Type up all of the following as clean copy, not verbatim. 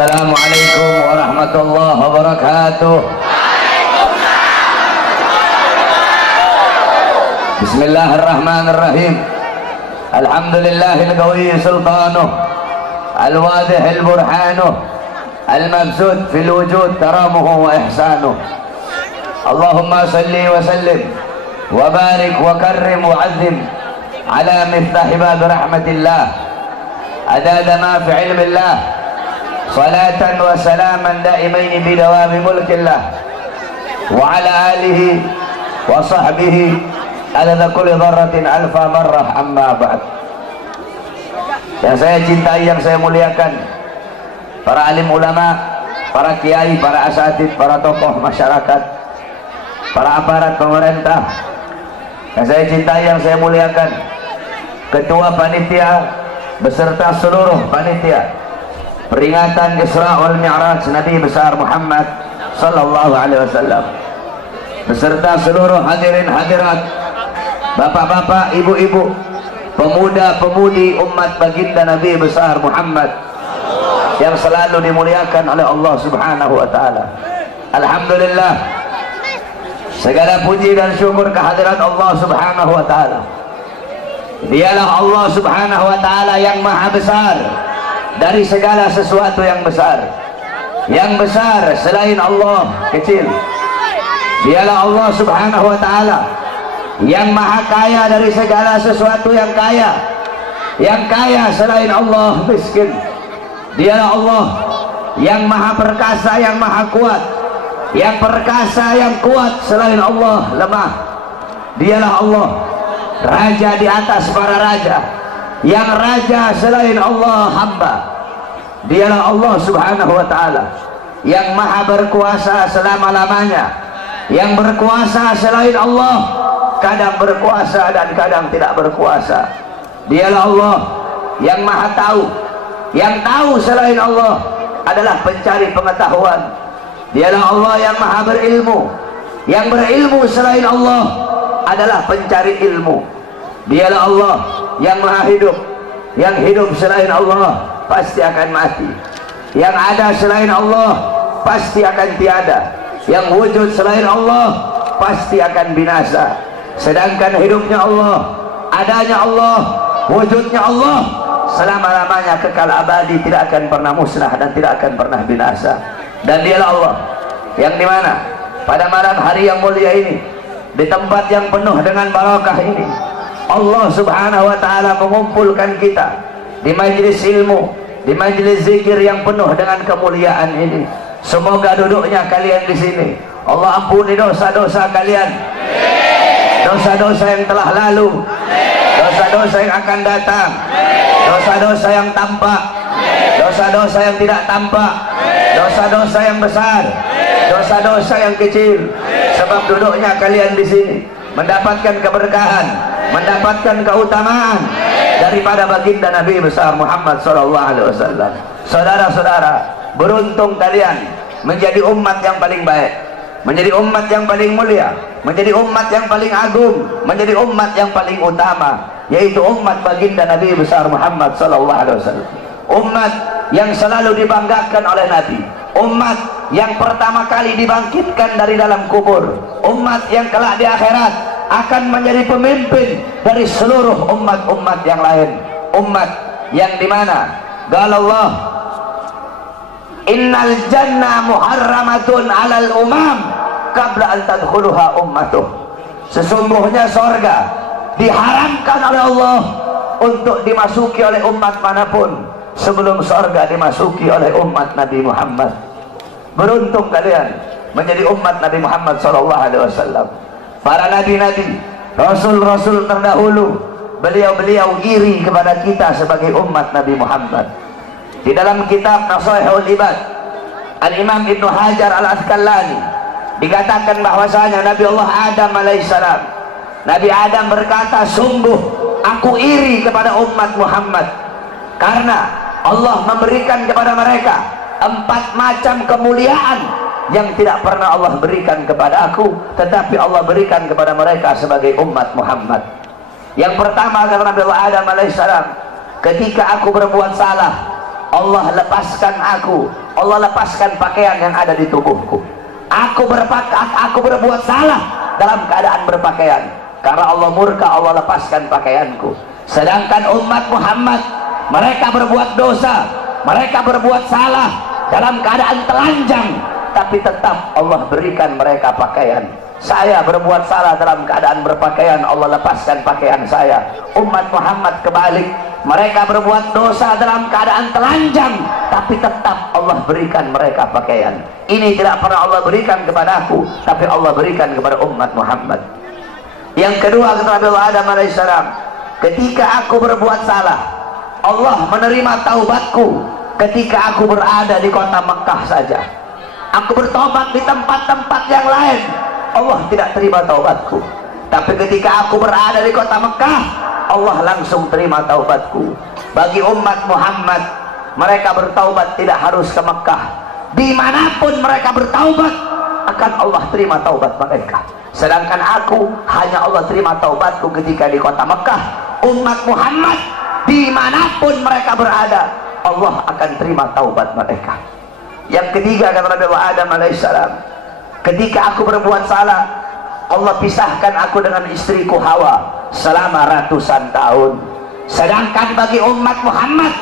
Assalamualaikum warahmatullahi wabarakatuh. Bismillahirrahmanirrahim. Alhamdulillahil qawi sultanuh, al-wadihil burhanuh, al-mabsud fil wujud karamuhu wa ihsanuh. Allahumma salli wa sallim wa barik wa karrim wa azim ala miftahi bab rahmatillah adada ma fi ilmillah salatan wa salaman daimaini bidawami mulkillah wa ala alihi wa sahbihi adada kulli dharratin alfa marrah amma ba'd. Yang saya cintai, yang saya muliakan, para alim ulama, para kiai, para asatid, para tokoh masyarakat, para aparat pemerintah, yang saya cintai, yang saya muliakan, ketua panitia beserta seluruh panitia peringatan Isra wal Mi'raj Nabi besar Muhammad sallallahu alaihi wasallam, beserta seluruh hadirin hadirat, bapak-bapak, ibu-ibu, pemuda-pemudi umat baginda Nabi besar Muhammad yang selalu dimuliakan oleh Allah Subhanahu wa taala. Alhamdulillah, segala puji dan syukur kehadirat Allah Subhanahu wa taala. Dialah Allah Subhanahu wa taala yang maha besar dari segala sesuatu yang besar. Yang besar selain Allah kecil. Dialah Allah Subhanahu wa taala yang maha kaya dari segala sesuatu yang kaya. Yang kaya selain Allah miskin. Dialah Allah yang maha perkasa, yang maha kuat. Yang perkasa, yang kuat selain Allah lemah. Dialah Allah raja di atas para raja, yang raja selain Allah hamba. Dialah Allah Subhanahu wa taala yang maha berkuasa selama-lamanya, yang berkuasa selain Allah, kadang berkuasa dan kadang tidak berkuasa. Dialah Allah yang maha tahu, yang tahu selain Allah adalah pencari pengetahuan. Dialah Allah yang maha berilmu, yang berilmu selain Allah adalah pencari ilmu. Dialah Allah yang maha hidup, yang hidup selain Allah pasti akan mati. Yang ada selain Allah pasti akan tiada. Yang wujud selain Allah pasti akan binasa. Sedangkan hidupnya Allah, adanya Allah, wujudnya Allah selama-lamanya kekal abadi, tidak akan pernah musnah dan tidak akan pernah binasa. Dan dialah Allah yang dimana pada malam hari yang mulia ini, di tempat yang penuh dengan barakah ini, Allah Subhanahu wa taala mengumpulkan kita di majelis ilmu, di majelis zikir yang penuh dengan kemuliaan ini. Semoga duduknya kalian di sini Allah ampuni dosa-dosa kalian, dosa-dosa yang telah lalu, dosa-dosa yang akan datang, dosa-dosa yang tampak, dosa-dosa yang tidak tampak, dosa-dosa yang besar, dosa-dosa yang kecil. Sebab duduknya kalian di sini mendapatkan keberkahan, mendapatkan keutamaan daripada baginda Nabi besar Muhammad sallallahu alaihi wasallam. Saudara-saudara, beruntung kalian menjadi umat yang paling baik, menjadi umat yang paling mulia, menjadi umat yang paling agung, menjadi umat yang paling utama, yaitu umat baginda Nabi besar Muhammad sallallahu alaihi wasallam. Umat yang selalu dibanggakan oleh Nabi, umat yang pertama kali dibangkitkan dari dalam kubur, umat yang kelak di akhirat akan menjadi pemimpin dari seluruh umat-umat yang lain. Umat yang dimana qala Allah, innal jannah muharramatun alal umam qabla an tadkhuluha ummatuh. Sesungguhnya sorga diharamkan oleh Allah untuk dimasuki oleh umat manapun sebelum sorga dimasuki oleh umat Nabi Muhammad. Beruntung kalian menjadi umat Nabi Muhammad sallallahu alaihi wasallam. Para nabi-nabi, rasul-rasul terdahulu, beliau-beliau iri kepada kita sebagai umat Nabi Muhammad. Di dalam kitab Nasaihul Ibad, Al-Imam Ibnu Hajar Al-Asqalani dikatakan bahwasanya Nabi Allah Adam alaihissalam, Nabi Adam berkata, sungguh aku iri kepada umat Muhammad karena Allah memberikan kepada mereka 4 macam kemuliaan yang tidak pernah Allah berikan kepada aku, tetapi Allah berikan kepada mereka sebagai umat Muhammad. Yang pertama kata Nabi Allah Adam alaihissalam, ketika aku berbuat salah, Allah lepaskan aku, Allah lepaskan pakaian yang ada di tubuhku. Aku berbuat salah dalam keadaan berpakaian, karena Allah murka, Allah lepaskan pakaianku. Sedangkan umat Muhammad, mereka berbuat dosa, mereka berbuat salah dalam keadaan telanjang, tapi tetap Allah berikan mereka pakaian. Saya berbuat salah dalam keadaan berpakaian, Allah lepaskan pakaian saya. Umat Muhammad kebalik, mereka berbuat dosa dalam keadaan telanjang, tapi tetap Allah berikan mereka pakaian. Ini tidak pernah Allah berikan kepada aku, tapi Allah berikan kepada umat Muhammad. Yang kedua, kata Nabi Adam alaihissalam, ketika aku berbuat salah, Allah menerima taubatku ketika aku berada di kota Mekah saja. Aku bertobat di tempat-tempat yang lain, Allah tidak terima taubatku. Tapi ketika aku berada di kota Mekah, Allah langsung terima taubatku. Bagi umat Muhammad, mereka bertaubat tidak harus ke Mekah. Dimanapun mereka bertaubat, akan Allah terima taubat mereka. Sedangkan aku, hanya Allah terima taubatku ketika di kota Mekah. Umat Muhammad, dimanapun mereka berada, Allah akan terima taubat mereka. Yang ketiga, kata Nabi Adam alaihissalam, ketika aku berbuat salah, Allah pisahkan aku dengan istriku Hawa selama ratusan tahun. Sedangkan bagi umat Muhammad,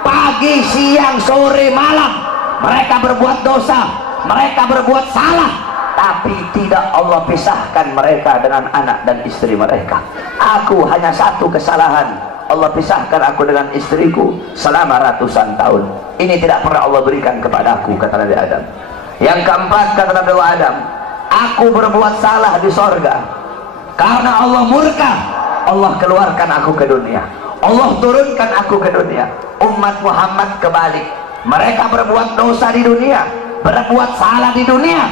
pagi, siang, sore, malam mereka berbuat dosa, mereka berbuat salah, tapi tidak Allah pisahkan mereka dengan anak dan istri mereka. Aku hanya satu kesalahan, Allah pisahkan aku dengan istriku selama ratusan tahun. Ini tidak pernah Allah berikan kepada aku, kata Nabi Adam. Yang keempat, kata Nabi Adam, aku berbuat salah di sorga, karena Allah murka, Allah keluarkan aku ke dunia, Allah turunkan aku ke dunia. Umat Muhammad kebalik, mereka berbuat dosa di dunia, berbuat salah di dunia,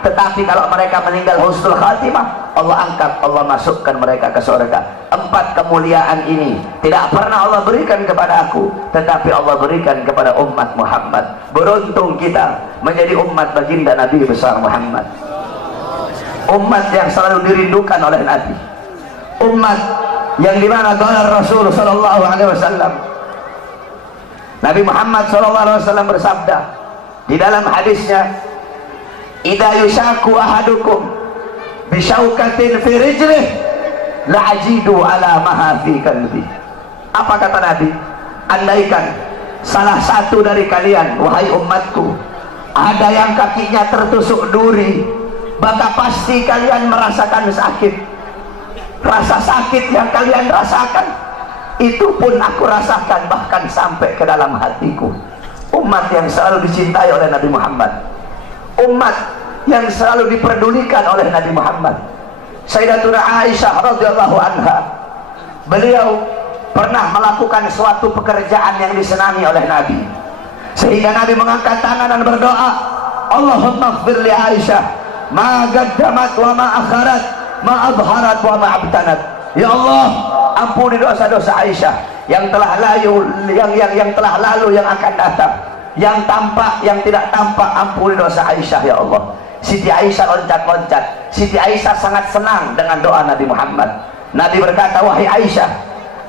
tetapi kalau mereka meninggal husnul khatimah, Allah angkat, Allah masukkan mereka ke surga. Empat kemuliaan ini tidak pernah Allah berikan kepada aku, tetapi Allah berikan kepada umat Muhammad. Beruntung kita menjadi umat baginda Nabi besar Muhammad, umat yang selalu dirindukan oleh Nabi, umat yang dimana qala Rasul sallallahu alaihi wasallam, Nabi Muhammad sallallahu alaihi wasallam bersabda di dalam hadisnya, idza yushaku ahadukum bisyaukatin fi rijlih la ajidu ala maha fi qalbi. Apa kata Nabi? Andaikan salah satu dari kalian, wahai umatku, ada yang kakinya tertusuk duri, maka pasti kalian merasakan sakit. Rasa sakit yang kalian rasakan, itu pun aku rasakan, bahkan sampai ke dalam hatiku. Umat yang selalu dicintai oleh Nabi Muhammad, umat yang selalu diperdulikan oleh Nabi Muhammad. Sayyidatuna Aisyah radhiyallahu anha, beliau pernah melakukan suatu pekerjaan yang disenangi oleh Nabi, sehingga Nabi mengangkat tangan dan berdoa, Allahumma ighfir li Aisyah ma qaddamat wa ma akharat, ma adharat wa ma abtanat. Ya Allah, ampuni dosa-dosa Aisyah yang telah lalu, yang telah lalu, yang akan datang, yang tampak, yang tidak tampak. Ampuni dosa Aisyah ya Allah. Siti Aisyah loncat-loncat. Siti Aisyah sangat senang dengan doa Nabi Muhammad. Nabi berkata, wahai Aisyah,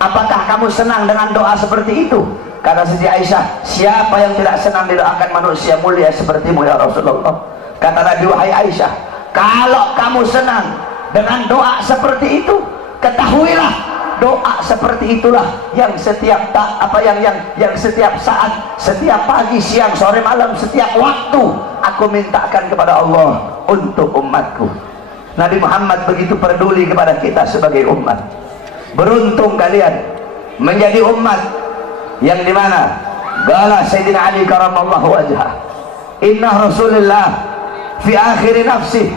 apakah kamu senang dengan doa seperti itu? Kata Siti Aisyah, siapa yang tidak senang didoakan manusia mulia sepertimu ya Rasulullah. Kata Nabi, wahai Aisyah, kalau kamu senang dengan doa seperti itu, ketahuilah doa seperti itulah yang setiap yang setiap saat, setiap pagi, siang, sore, malam, setiap waktu aku mintakan kepada Allah untuk umatku. Nabi Muhammad begitu peduli kepada kita sebagai umat. Beruntung kalian menjadi umat yang dimana qala Sayyidina Ali karamallahu wajhah, inna Rasulullah fi akhir nafsi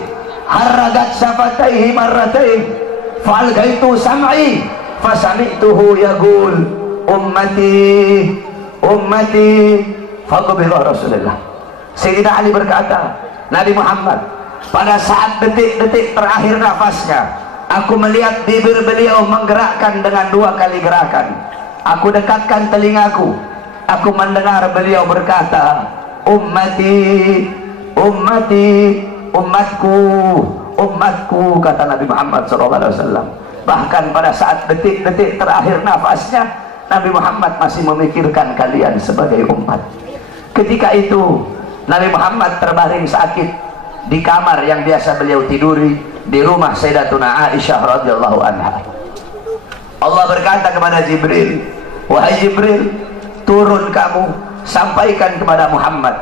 haragat syafataihi marratain falgaitu sam'i fasami'tuhu yaqul ummati ummati faqbilah Rasulullah. Sayyidina Ali berkata, Nabi Muhammad pada saat detik-detik terakhir nafasnya, aku melihat bibir beliau menggerakkan dengan 2 kali gerakan. Aku dekatkan telingaku, aku mendengar beliau berkata, ummati ummati, umatku umatku, kata Nabi Muhammad SAW. Bahkan pada saat detik-detik terakhir nafasnya, Nabi Muhammad masih memikirkan kalian sebagai umat. Ketika itu Nabi Muhammad terbaring sakit di kamar yang biasa beliau tiduri di rumah Sayyidatuna Aisyah radhiyallahu anha. Allah berkata kepada Jibril, wahai Jibril, turun kamu, sampaikan kepada Muhammad,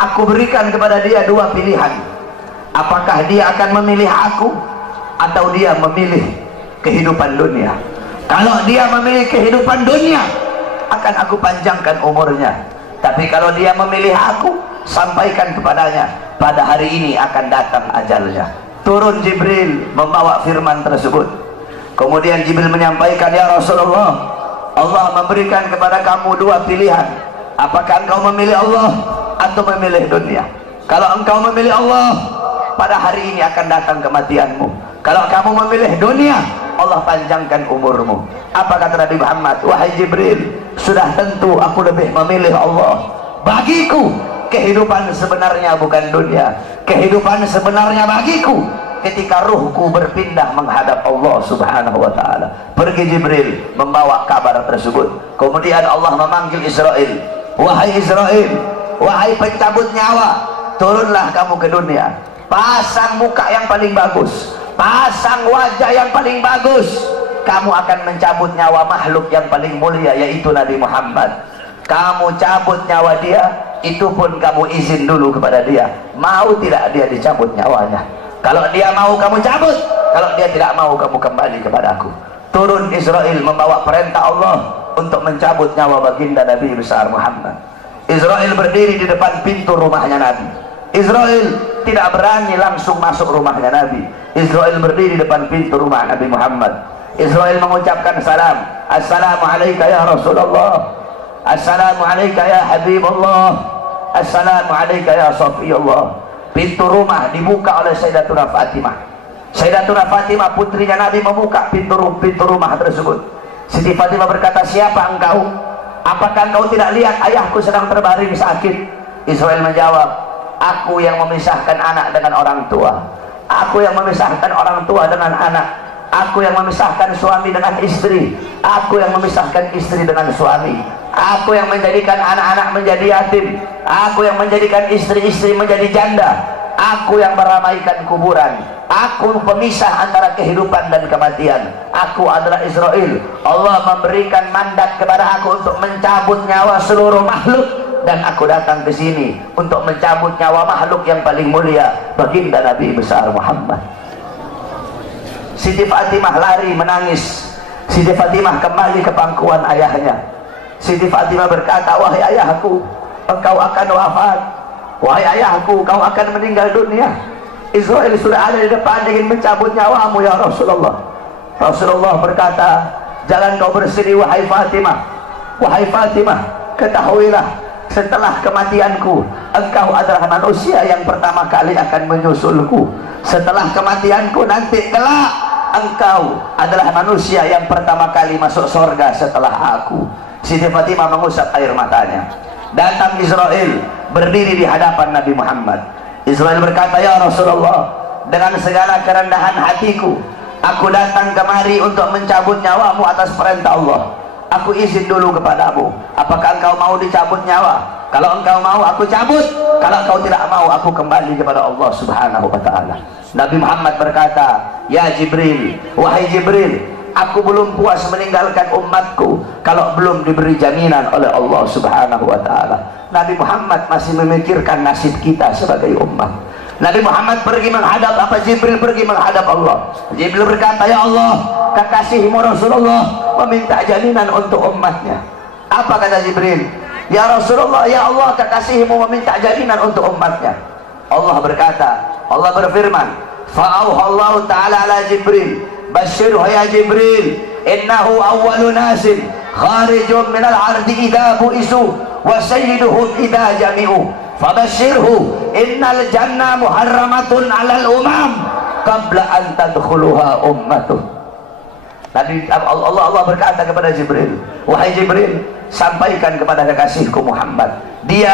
aku berikan kepada dia dua pilihan. Apakah dia akan memilih aku atau dia memilih kehidupan dunia? Kalau dia memilih kehidupan dunia, akan aku panjangkan umurnya. Tapi kalau dia memilih aku, sampaikan kepadanya, pada hari ini akan datang ajalnya. Turun Jibril membawa firman tersebut. Kemudian Jibril menyampaikan, ya Rasulullah, Allah memberikan kepada kamu dua pilihan. Apakah engkau memilih Allah atau memilih dunia? Kalau engkau memilih Allah, pada hari ini akan datang kematianmu. Kalau kamu memilih dunia, Allah panjangkan umurmu. Apa kata Nabi Muhammad? Wahai Jibril, sudah tentu aku lebih memilih Allah. Bagiku kehidupan sebenarnya bukan dunia. Kehidupan sebenarnya bagiku ketika ruhku berpindah menghadap Allah subhanahu wa ta'ala. Pergi Jibril membawa kabar tersebut. Kemudian Allah memanggil Israel, wahai Israel, wahai pencabut nyawa, turunlah kamu ke dunia. Pasang muka yang paling bagus, pasang wajah yang paling bagus. Kamu akan mencabut nyawa makhluk yang paling mulia, yaitu Nabi Muhammad. Kamu cabut nyawa dia, itu pun kamu izin dulu kepada dia, mau tidak dia dicabut nyawanya. Kalau dia mau kamu cabut, kalau dia tidak mau kamu kembali kepada aku. Turun Israel membawa perintah Allah untuk mencabut nyawa baginda Nabi besar Muhammad. Israel berdiri di depan pintu rumahnya Nabi. Israel tidak berani langsung masuk rumahnya Nabi. Israel berdiri di depan pintu rumah Nabi Muhammad. Israel mengucapkan salam. Assalamualaikum ya Rasulullah, Assalamualaikum ya Habibullah, Assalamualaikum ya Safiyullah. Pintu rumah dibuka oleh Sayyidatuna Fatimah. Sayyidatuna Fatimah putrinya Nabi membuka pintu rumah tersebut. Siti Fatimah berkata, siapa engkau? Apakah engkau tidak lihat ayahku sedang terbaring sakit? Israel menjawab, aku yang memisahkan anak dengan orang tua, aku yang memisahkan orang tua dengan anak, aku yang memisahkan suami dengan istri, aku yang memisahkan istri dengan suami, aku yang menjadikan anak-anak menjadi yatim, aku yang menjadikan istri-istri menjadi janda, aku yang meramaikan kuburan, aku pemisah antara kehidupan dan kematian. Aku adalah Israel. Allah memberikan mandat kepada aku untuk mencabut nyawa seluruh makhluk, dan aku datang ke sini untuk mencabut nyawa makhluk yang paling mulia, baginda Nabi besar Muhammad. Siti Fatimah lari menangis. Siti Fatimah kembali ke pangkuan ayahnya. Siti Fatimah berkata, wahai ayahku, engkau akan wafat. Wahai ayahku, kau akan meninggal dunia. Israel sudah ada di depan ingin mencabut nyawamu ya Rasulullah. Rasulullah berkata, jangan kau bersedih wahai Fatimah. Wahai Fatimah, ketahuilah, setelah kematianku, engkau adalah manusia yang pertama kali akan menyusulku. Setelah kematianku nanti kelak, engkau adalah manusia yang pertama kali masuk surga setelah aku. Siti Fatimah mengusap air matanya. Datang Israel berdiri di hadapan Nabi Muhammad. Israel berkata, ya Rasulullah, dengan segala kerendahan hatiku, aku datang kemari untuk mencabut nyawamu atas perintah Allah. Aku izin dulu kepadamu, apakah engkau mau dicabut nyawa? Kalau engkau mau, aku cabut. Kalau engkau tidak mau, aku kembali kepada Allah subhanahu wa ta'ala. Nabi Muhammad berkata, ya Jibril, wahai Jibril, aku belum puas meninggalkan umatku kalau belum diberi jaminan oleh Allah subhanahu wa ta'ala. Nabi Muhammad masih memikirkan nasib kita sebagai umat. Nabi Muhammad pergi menghadap apa? Jibril pergi menghadap Allah. Jibril berkata, ya Allah, kekasihmu Rasulullah meminta jaminan untuk umatnya. Apa kata Jibril? Ya Rasulullah, ya Allah, kekasihmu meminta jaminan untuk umatnya. Allah berkata, Allah berfirman, fa'auhallahu ta'ala ala Jibril, basyirhu ya Jibril, innahu awwalu nasin kharijun minal ardi idha bu'isu wa sayyiduhum idha jami'u fabashirhu innal jannah muharramatun alal umam qabla an tadkhuluha ummatuh. Nabi Allah berkata kepada Jibril, wahai Jibril, sampaikan kepada kekasihku Muhammad, dia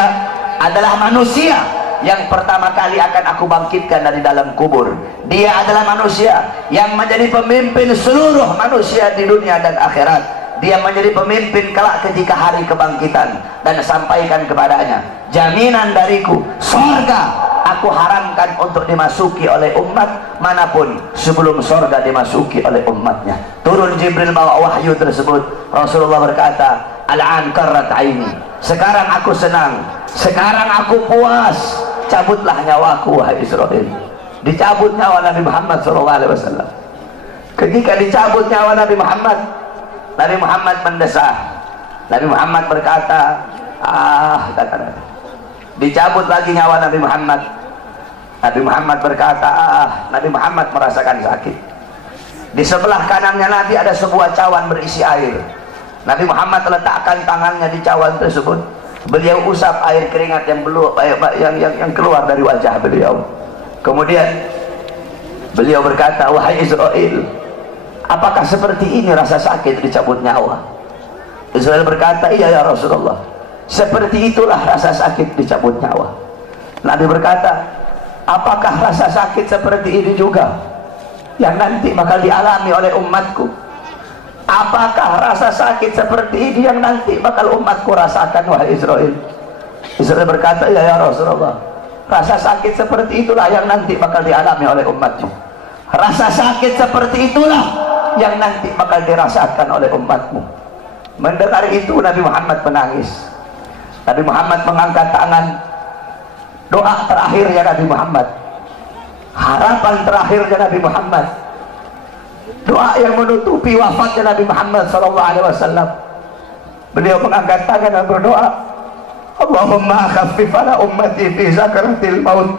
adalah manusia yang pertama kali akan aku bangkitkan dari dalam kubur. Dia adalah manusia yang menjadi pemimpin seluruh manusia di dunia dan akhirat. dia menjadi pemimpin kelak ketika hari kebangkitan, dan sampaikan kepadanya, jaminan dariku surga aku haramkan untuk dimasuki oleh umat manapun sebelum surga dimasuki oleh umatnya. Turun Jibril bawa wahyu tersebut. Rasulullah berkata, al-an qarrat aini, sekarang aku senang, sekarang aku puas, cabutlah nyawaku wahai Israel. Dicabut nyawa Nabi Muhammad SAW. Ketika dicabut nyawa Nabi Muhammad mendesah. Nabi Muhammad berkata, kata dicabut lagi nyawa Nabi Muhammad. Nabi Muhammad berkata, Nabi Muhammad merasakan sakit. Di sebelah kanannya Nabi ada sebuah cawan berisi air. Nabi Muhammad letakkan tangannya di cawan tersebut. Beliau usap air keringat yang keluar dari wajah beliau. Kemudian beliau berkata, wahai Israel, apakah seperti ini rasa sakit dicabut nyawa? Israel berkata, iya ya Rasulullah, seperti itulah rasa sakit dicabut nyawa. Nabi berkata, apakah rasa sakit seperti ini juga yang nanti bakal dialami oleh umatku? Apakah rasa sakit seperti ini yang nanti bakal umatku rasakan wahai Israel? Israel berkata, iya ya Rasulullah, rasa sakit seperti itulah yang nanti bakal dialami oleh umatmu. Rasa sakit seperti itulah yang nanti bakal dirasakan oleh umatmu. Mendengar itu Nabi Muhammad menangis. Nabi Muhammad mengangkat tangan. Doa terakhirnya Nabi Muhammad, harapan terakhirnya Nabi Muhammad, doa yang menutupi wafatnya Nabi Muhammad SAW. Beliau mengangkat tangan dan berdoa, Allahumma khaffif ala ummati fi sakaratil maut.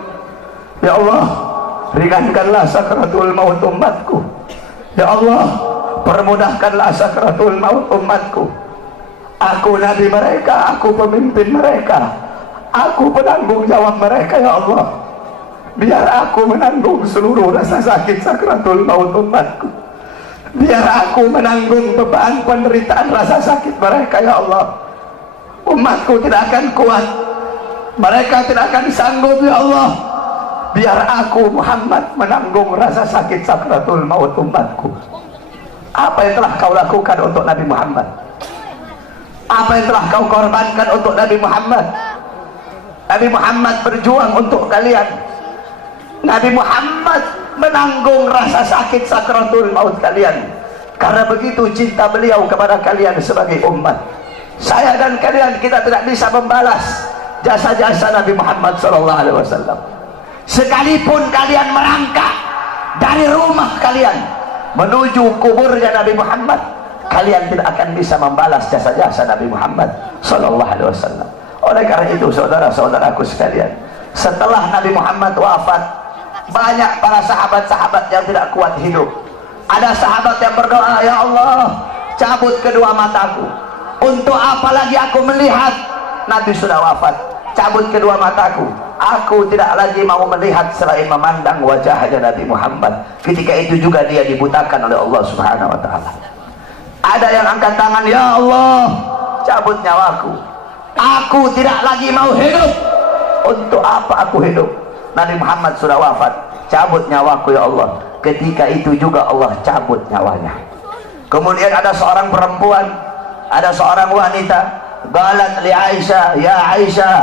Ya Allah, ringankanlah sakaratul maut umatku. Ya Allah, permudahkanlah sakaratul maut umatku. Aku nabi mereka, aku pemimpin mereka, aku penanggung jawab mereka. Ya Allah, biar aku menanggung seluruh rasa sakit sakaratul maut umatku. Biar aku menanggung beban penderitaan rasa sakit mereka. Ya Allah, umatku tidak akan kuat, mereka tidak akan sanggup. Ya Allah, biar aku Muhammad menanggung rasa sakit sakaratul maut umatku. Apa yang telah kau lakukan untuk Nabi Muhammad? Apa yang telah kau korbankan untuk Nabi Muhammad? Nabi Muhammad berjuang untuk kalian. Nabi Muhammad menanggung rasa sakit sakaratul maut kalian. Karena begitu cinta beliau kepada kalian sebagai umat. Saya dan kalian, kita tidak bisa membalas jasa-jasa Nabi Muhammad SAW. Sekalipun kalian merangkak dari rumah kalian menuju kuburnya Nabi Muhammad, kalian tidak akan bisa membalas jasa-jasa Nabi Muhammad SAW. Oleh karena itu, saudara-saudaraku sekalian, setelah Nabi Muhammad wafat, banyak para sahabat-sahabat yang tidak kuat hidup. Ada sahabat yang berdoa, ya Allah, cabut kedua mataku. Untuk apa lagi aku melihat? Nabi sudah wafat, cabut kedua mataku. Aku tidak lagi mau melihat selain memandang wajahnya Nabi Muhammad. Ketika itu juga dia dibutakan oleh Allah Subhanahu wa Ta'ala. Ada yang angkat tangan, ya Allah, cabut nyawaku. Aku tidak lagi mau hidup. Untuk apa aku hidup? Nabi Muhammad sudah wafat, cabut nyawaku ya Allah. Ketika itu juga Allah cabut nyawanya. Kemudian ada seorang perempuan, ada seorang wanita, galat li Aisyah, ya Aisyah,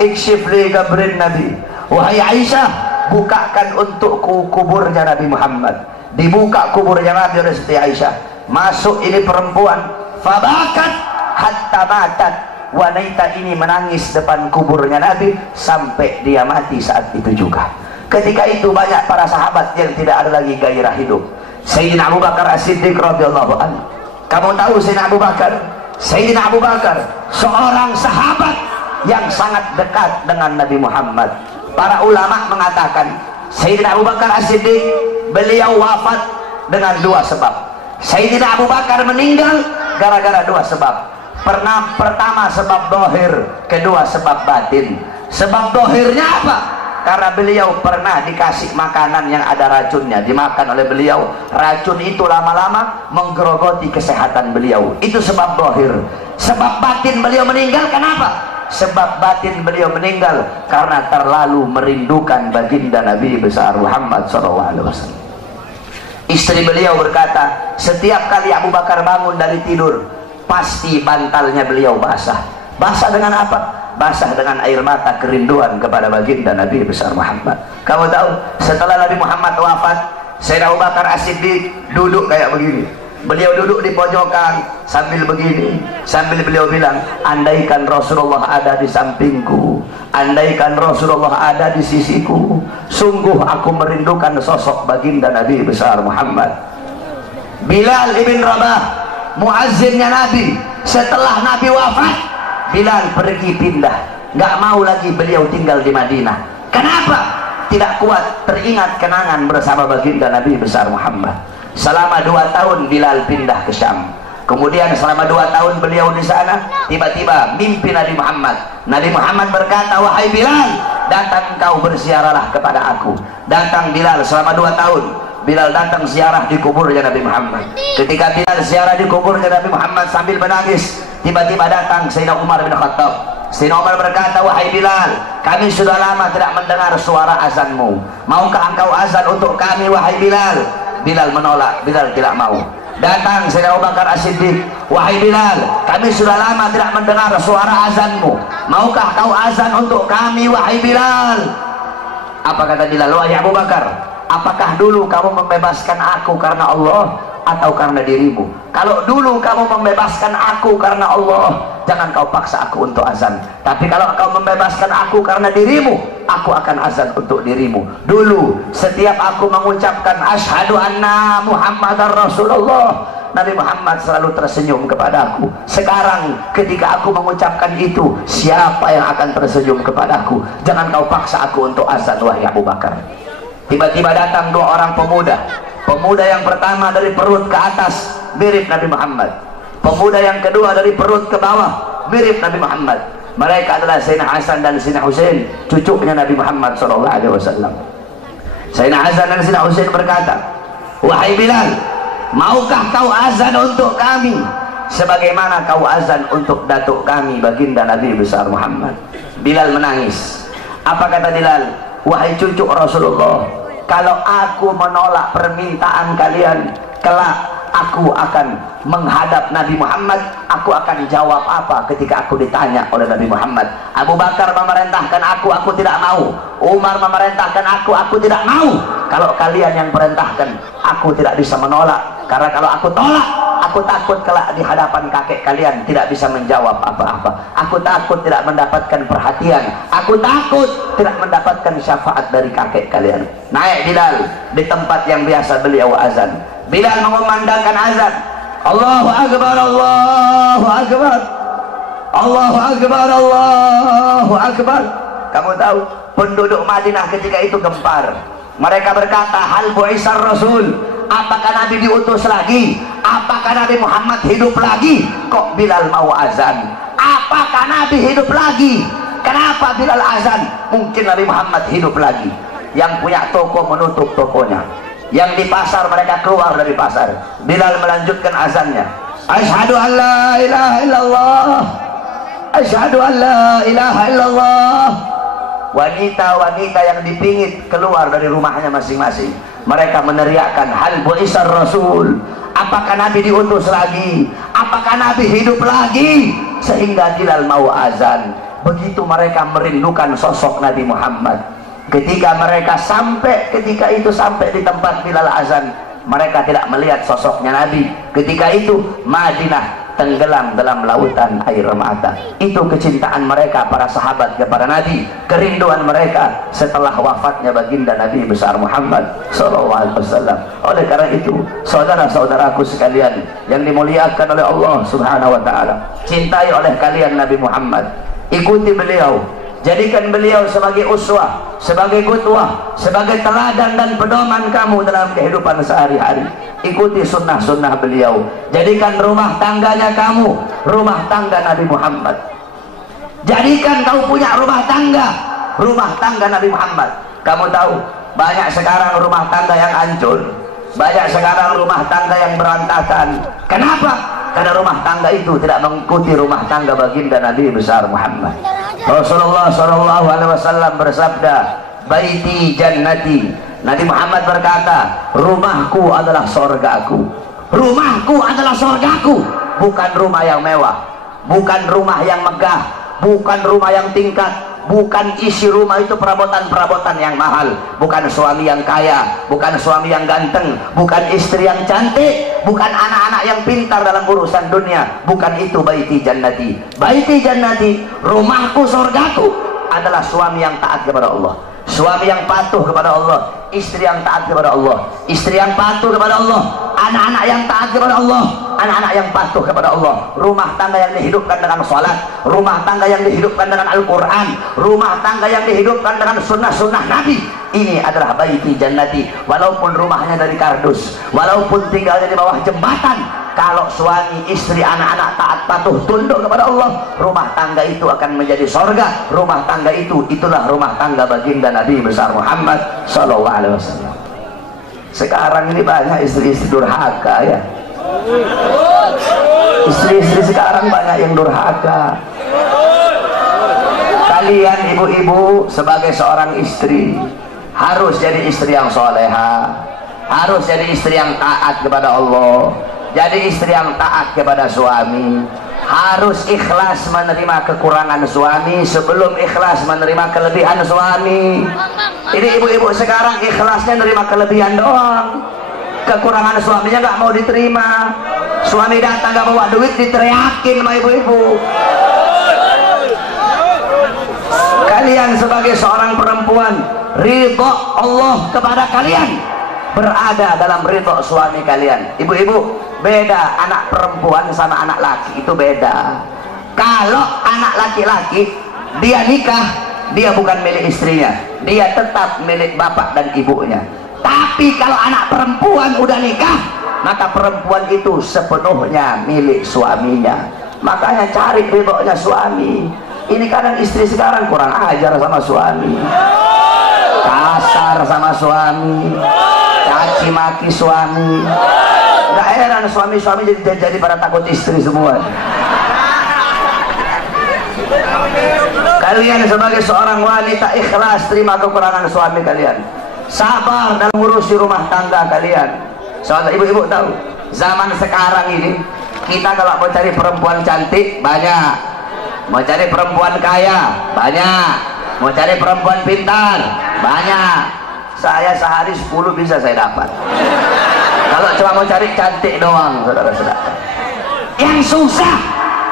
ikshif li kabrin Nabi. Wahai Aisyah, bukakan untukku kuburnya Nabi Muhammad. Dibuka kuburnya Nabi oleh Siti Aisyah. Masuk ini perempuan, fabakat hatta matat. Wanita ini menangis depan kuburnya Nabi sampai dia mati saat itu juga. Ketika itu banyak para sahabat yang tidak ada lagi gairah hidup. Sayyidina Abu Bakar As-Siddiq radhiyallahu anhu. Kamu tahu Sayyidina Abu Bakar? Sayyidina Abu Bakar seorang sahabat yang sangat dekat dengan Nabi Muhammad. Para ulama mengatakan Sayyidina Abu Bakar As-Siddiq, beliau wafat dengan dua sebab. Sayyidina Abu Bakar meninggal gara-gara dua sebab. Pertama sebab dohir, kedua sebab batin. Sebab dohirnya apa? Karena beliau pernah dikasih makanan yang ada racunnya, dimakan oleh beliau. Racun itu lama-lama menggerogoti kesehatan beliau. Itu sebab dohir. Sebab batin beliau meninggal kenapa? Sebab batin beliau meninggal karena terlalu merindukan baginda Nabi besar Muhammad SAW. Istri beliau berkata, setiap kali Abu Bakar bangun dari tidur, pasti bantalnya beliau basah. Basah dengan apa? Basah dengan air mata kerinduan kepada baginda Nabi besar Muhammad. Kamu tahu, setelah Nabi Muhammad wafat, Sayyidina Abu Bakar As-Siddiq duduk kayak begini. Beliau duduk di pojokan sambil begini, sambil beliau bilang, andaikan Rasulullah ada di sampingku, andaikan Rasulullah ada di sisiku, sungguh aku merindukan sosok baginda Nabi besar Muhammad. Bilal ibn Rabah, muazzinnya Nabi, setelah Nabi wafat, Bilal pergi pindah, nggak mau lagi beliau tinggal di Madinah. Kenapa? Tidak kuat teringat kenangan bersama baginda Nabi besar Muhammad. Selama 2 tahun Bilal pindah ke Syam. Kemudian selama 2 tahun beliau di sana, tiba-tiba mimpi Nabi Muhammad. Nabi Muhammad berkata, wahai Bilal, datang kau berziarahlah kepada aku. Datang Bilal selama 2 tahun. Bilal datang ziarah di kuburnya Nabi Muhammad. Ketika Bilal ziarah di kuburnya Nabi Muhammad sambil menangis, tiba-tiba datang Sayyidina Umar bin Khattab. Sayyidina Umar berkata, wahai Bilal, kami sudah lama tidak mendengar suara azanmu. Maukah engkau azan untuk kami, wahai Bilal? Bilal menolak, Bilal tidak mau. Datang Sayyidina Abu Bakar As-Siddiq, wahai Bilal, kami sudah lama tidak mendengar suara azanmu. Maukah kau azan untuk kami, wahai Bilal? Apa kata Bilal? Wahai Abu Bakar, apakah dulu kamu membebaskan aku karena Allah atau karena dirimu? Kalau dulu kamu membebaskan aku karena Allah, jangan kau paksa aku untuk azan. Tapi kalau kau membebaskan aku karena dirimu, aku akan azan untuk dirimu. Dulu setiap aku mengucapkan asyhadu anna Muhammadar Rasulullah, Nabi Muhammad selalu tersenyum kepada aku. Sekarang ketika aku mengucapkan itu, siapa yang akan tersenyum kepada aku? Jangan kau paksa aku untuk azan, wahai Abu Bakar. Tiba-tiba datang 2 orang pemuda. Pemuda yang pertama dari perut ke atas mirip Nabi Muhammad. Pemuda yang kedua dari perut ke bawah mirip Nabi Muhammad. Mereka adalah Sayyidina Hasan dan Sayyidina Husain, cucunya Nabi Muhammad SAW. Sayyidina Hasan dan Sayyidina Husain berkata, wahai Bilal, maukah kau azan untuk kami sebagaimana kau azan untuk datuk kami baginda Nabi besar Muhammad? Bilal menangis. Apa kata Bilal? Wahai cucu Rasulullah, kalau aku menolak permintaan kalian, kelak aku akan menghadap Nabi Muhammad. Aku akan jawab apa ketika aku ditanya oleh Nabi Muhammad? Abu Bakar memerintahkan aku tidak mau. Umar memerintahkan aku tidak mau. Kalau kalian yang perintahkan, aku tidak bisa menolak. Karena kalau aku tolak, aku takut kelak di hadapan kakek kalian tidak bisa menjawab apa-apa. Aku takut tidak mendapatkan perhatian. Aku takut tidak mendapatkan syafaat dari kakek kalian. Naik Bilal di tempat yang biasa beliau azan. Bilal mengumandangkan azan. Allahu Akbar, Allahu Akbar, Allahu Akbar, Allahu Akbar. Kamu tahu, penduduk Madinah ketika itu gempar. Mereka berkata, hal bu'isar Rasul, apakah Nabi diutus lagi? Apakah Nabi Muhammad hidup lagi? Kok Bilal mau azan? Apakah Nabi hidup lagi? Kenapa Bilal azan? Mungkin Nabi Muhammad hidup lagi. Yang punya toko menutup tokonya, yang di pasar mereka keluar dari pasar. Bilal melanjutkan azannya. Asyhadu an la ilaha illallah, asyhadu an la ilaha illallah. Wanita-wanita yang dipingit keluar dari rumahnya masing-masing. Mereka meneriakkan, hal bu'isar Rasul, apakah Nabi diutus lagi? Apakah Nabi hidup lagi? Sehingga Bilal mau azan. Begitu mereka merindukan sosok Nabi Muhammad. Ketika mereka sampai di tempat Bilal azan, mereka tidak melihat sosoknya Nabi. Ketika itu Madinah tenggelam dalam lautan air mata. Itu kecintaan mereka para sahabat kepada Nabi, kerinduan mereka setelah wafatnya baginda Nabi besar Muhammad SAW. Oleh karena itu, saudara-saudaraku sekalian yang dimuliakan oleh Allah Subhanahu wa taala, cintai oleh kalian Nabi Muhammad, ikuti beliau, jadikan beliau sebagai uswah, sebagai qudwah, sebagai teladan dan pedoman kamu dalam kehidupan sehari-hari. Ikuti sunnah-sunnah beliau. Jadikan rumah tangganya kamu rumah tangga Nabi Muhammad. Jadikan kau punya rumah tangga Nabi Muhammad. Kamu tahu, banyak sekarang rumah tangga yang hancur, banyak sekarang rumah tangga yang berantakan. Kenapa? Karena rumah tangga itu tidak mengikuti rumah tangga baginda Nabi besar Muhammad. Rasulullah SAW bersabda, baiti jannati. Nabi Muhammad berkata, rumahku adalah sorgaku, rumahku adalah sorgaku. bukan rumah yang mewah, bukan rumah yang megah, bukan rumah yang tingkat, bukan isi rumah itu perabotan-perabotan yang mahal, bukan suami yang kaya, bukan suami yang ganteng, bukan istri yang cantik, bukan anak-anak yang pintar dalam urusan dunia. Bukan itu baiti jannati. Baiti jannati, rumahku, surgaku, adalah suami yang taat kepada Allah, suami yang patuh kepada Allah, istri yang taat kepada Allah, istri yang patuh kepada Allah, anak-anak yang taat kepada Allah, anak-anak yang patuh kepada Allah, rumah tangga yang dihidupkan dengan salat, rumah tangga yang dihidupkan dengan Al-Quran, rumah tangga yang dihidupkan dengan sunnah-sunnah Nabi. Ini adalah baiti jannati. Walaupun rumahnya dari kardus, walaupun tinggalnya di bawah jembatan, kalau suami, istri, anak-anak taat patuh tunduk kepada Allah, rumah tangga itu akan menjadi sorga. Rumah tangga itu, itulah rumah tangga baginda Nabi besar Muhammad SAW. Sekarang ini banyak istri-istri durhaka ya. Istri-istri sekarang banyak yang durhaka. Kalian ibu-ibu sebagai seorang istri harus jadi istri yang soleha, harus jadi istri yang taat kepada Allah, jadi istri yang taat kepada suami, harus ikhlas menerima kekurangan suami sebelum ikhlas menerima kelebihan suami. Ini ibu-ibu sekarang ikhlasnya menerima kelebihan doang, kekurangan suaminya nggak mau diterima. Suami datang nggak bawa duit diteriakin sama ibu-ibu. Kalian sebagai seorang perempuan, ridho Allah kepada kalian berada dalam ridho suami kalian. Ibu-ibu, beda anak perempuan sama anak laki, itu beda. Kalau anak laki-laki dia nikah, dia bukan milik istrinya, dia tetap milik bapak dan ibunya. Tapi kalau anak perempuan udah nikah, maka perempuan itu sepenuhnya milik suaminya. Makanya cari ridhonya suami. Ini kadang istri sekarang kurang ajar sama suami, kasar sama suami, caci maki suami. Gak heran suami-suami jadi pada takut istri semua. Kalian sebagai seorang wanita ikhlas terima kekurangan suami kalian, sabar dalam ngurusi rumah tangga kalian. Soalnya ibu-ibu tahu, zaman sekarang ini kita kalau mau cari perempuan cantik banyak, mau cari perempuan kaya banyak, mau cari perempuan pintar banyak. Saya sehari 10 bisa saya dapat kalau cuma mau cari cantik doang, saudara-saudara. Yang susah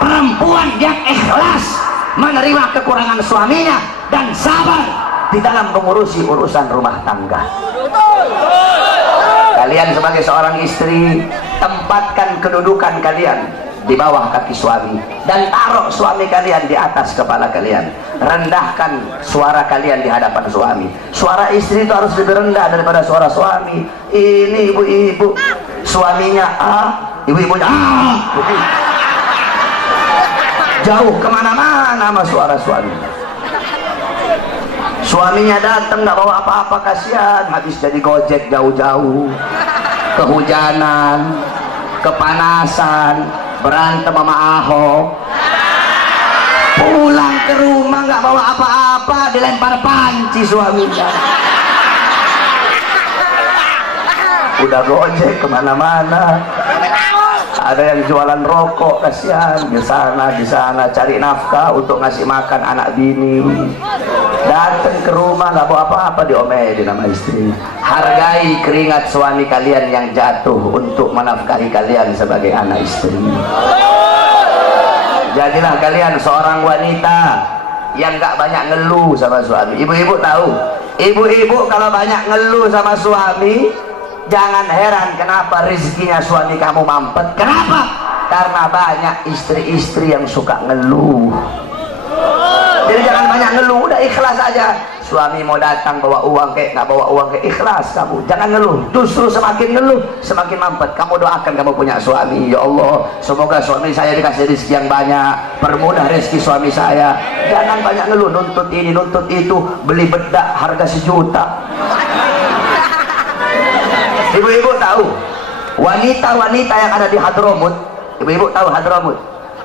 perempuan yang ikhlas menerima kekurangan suaminya dan sabar di dalam mengurusi urusan rumah tangga. Kalian sebagai seorang istri, tempatkan kedudukan kalian di bawah kaki suami dan taruh suami kalian di atas kepala kalian. Rendahkan suara kalian di hadapan suami. Suara istri itu harus lebih rendah daripada suara suami. Ini ibu-ibu, suaminya A, ibu-ibunya A, jauh kemana-mana sama suara suami. Suaminya datang nggak bawa apa-apa, kasihan, habis jadi gojek jauh-jauh, kehujanan, kepanasan, berantem sama Ahok, pulang ke rumah nggak bawa apa-apa, dilempar panci suaminya. Udah gojek kemana-mana, ada yang jualan rokok, kasihan, di sana cari nafkah untuk ngasih makan anak bini. Datang ke rumah nggak bawa apa-apa, diomelin sama istri. Hargai keringat suami kalian yang jatuh untuk menafkahi kalian sebagai anak istri. Jadilah kalian seorang wanita yang nggak banyak ngeluh sama suami. Ibu-ibu tahu, ibu-ibu kalau banyak ngeluh sama suami, jangan heran kenapa rezekinya suami kamu mampet. Kenapa? Karena banyak istri-istri yang suka ngeluh. Jadi jangan banyak ngeluh, udah ikhlas aja. Suami mau datang bawa uang kayak nggak bawa uang kayak, ikhlas kamu, jangan ngeluh. Justru semakin ngeluh semakin mampet. Kamu doakan kamu punya suami, ya Allah semoga suami saya dikasih rezeki yang banyak, permudah rezeki suami saya. Jangan banyak ngeluh, nuntut ini nuntut itu, beli bedak harga 1 juta. Ibu-ibu tahu wanita-wanita yang ada di Hadramut? Ibu-ibu tahu Hadramut?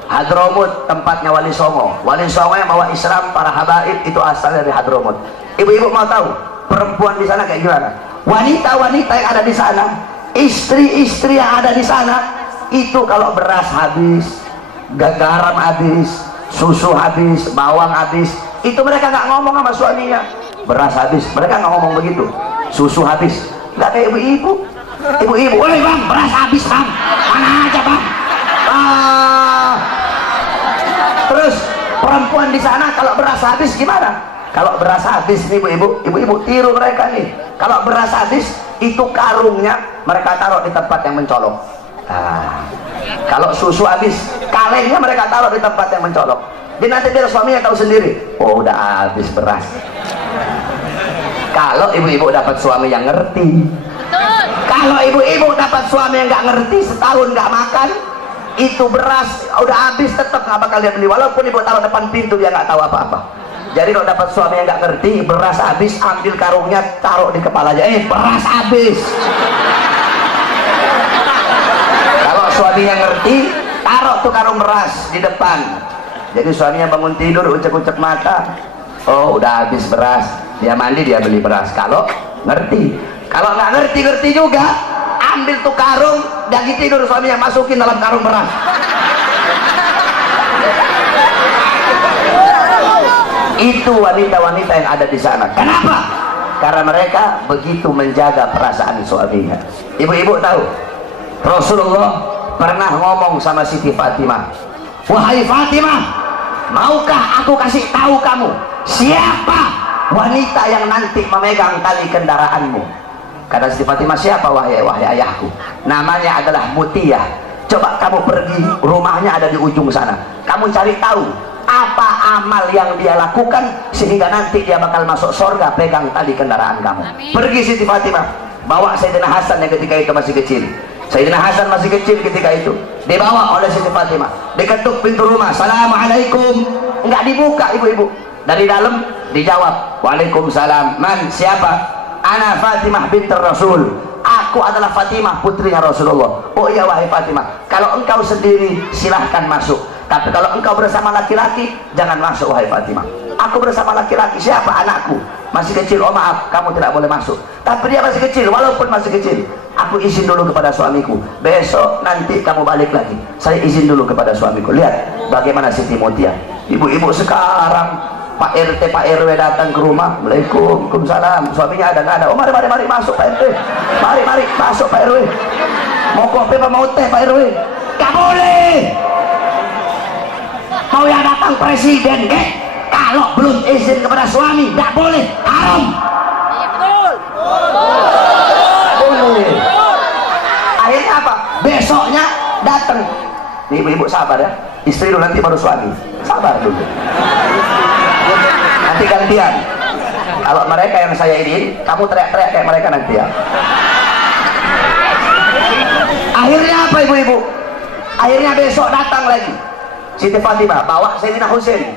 Hadramut tempatnya Wali Songo. Wali Songo yang bawa Islam, para habaib itu asalnya dari Hadramut. Ibu-ibu mau tahu perempuan di sana kayak gimana? Wanita-wanita yang ada di sana, istri-istri yang ada di sana, itu kalau beras habis, garam habis, susu habis, bawang habis, itu mereka nggak ngomong sama suaminya. Beras habis, mereka nggak ngomong begitu. Susu habis, nggak kayak ibu-ibu. Ibu-ibu, woi bang, beras habis bang, mana aja bang. Terus perempuan di sana kalau beras habis gimana? Kalau beras habis nih ibu-ibu tiru mereka nih. Kalau beras habis itu karungnya mereka taruh di tempat yang mencolok. Kalau susu habis, kalengnya mereka taruh di tempat yang mencolok. Dia nanti biar suaminya tahu sendiri. Oh udah habis beras. Kalau ibu-ibu dapat suami yang ngerti. Kalau ibu-ibu dapat suami yang nggak ngerti, setahun nggak makan, itu beras udah habis tetap nggak bakal dia beli. Walaupun ibu taruh depan pintu dia nggak tahu apa-apa. Jadi kalau dapat suami yang nggak ngerti, beras habis, ambil karungnya taruh di kepalanya. Beras habis. Kalau suaminya ngerti, taruh tuh karung beras di depan. Jadi suaminya bangun tidur ucek-ucek mata. Oh udah habis beras. Dia mandi dia beli beras. Kalau ngerti. Kalau nggak ngerti juga, ambil tuh karung, lagi tidur suaminya masukin dalam karung beras. Itu wanita-wanita yang ada di sana. Kenapa? Karena mereka begitu menjaga perasaan suaminya. Ibu-ibu tahu, Rasulullah pernah ngomong sama Siti Fatimah, wahai Fatimah, maukah aku kasih tahu kamu siapa wanita yang nanti memegang tali kendaraanmu? Kata Siti Fatimah, siapa wahai ayahku? Namanya adalah Mutiyah. Coba kamu pergi, rumahnya ada di ujung sana. Kamu cari tahu apa amal yang dia lakukan sehingga nanti dia bakal masuk surga pegang tali kendaraan kamu. Amin. Pergi Siti Fatimah, bawa Sayyidina Hasan yang ketika itu masih kecil. Sayyidina Hasan masih kecil ketika itu, dibawa oleh Siti Fatimah, diketuk pintu rumah, assalamualaikum, enggak dibuka ibu-ibu. Dari dalam dijawab, waalaikumsalam. Man, siapa? Ana Fatimah binti Rasul. Aku adalah Fatimah putrinya Rasulullah. Oh iya wahai Fatimah, kalau engkau sendiri silahkan masuk. Tapi kalau engkau bersama laki-laki, jangan masuk wahai Fatimah. Aku bersama laki-laki, siapa? Anakku masih kecil. Oh maaf, kamu tidak boleh masuk. Tapi dia masih kecil, walaupun masih kecil, aku izin dulu kepada suamiku. Besok nanti kamu balik lagi, saya izin dulu kepada suamiku. Lihat bagaimana Siti Mutia. Ibu-ibu sekarang, Pak RT, Pak RW datang ke rumah, Waalaikumsalam, suaminya ada nggak ada? Oh mari masuk Pak RT, mari masuk Pak RW. Mau kopi apa mau teh Pak RW? Gak boleh. Mau yang datang presiden kalau belum izin kepada suami nggak boleh, haram. Iya betul. Boleh. Akhirnya apa? Besoknya datang. Nih ibu-ibu sabar ya, istri dulu nanti baru suami. Sabar dulu. Nanti gantian. Kalau mereka yang saya ini, kamu teriak-teriak kayak mereka nanti ya. Akhirnya apa ibu-ibu? Akhirnya besok datang lagi Siti Fatimah bawa Sayyidina Husain.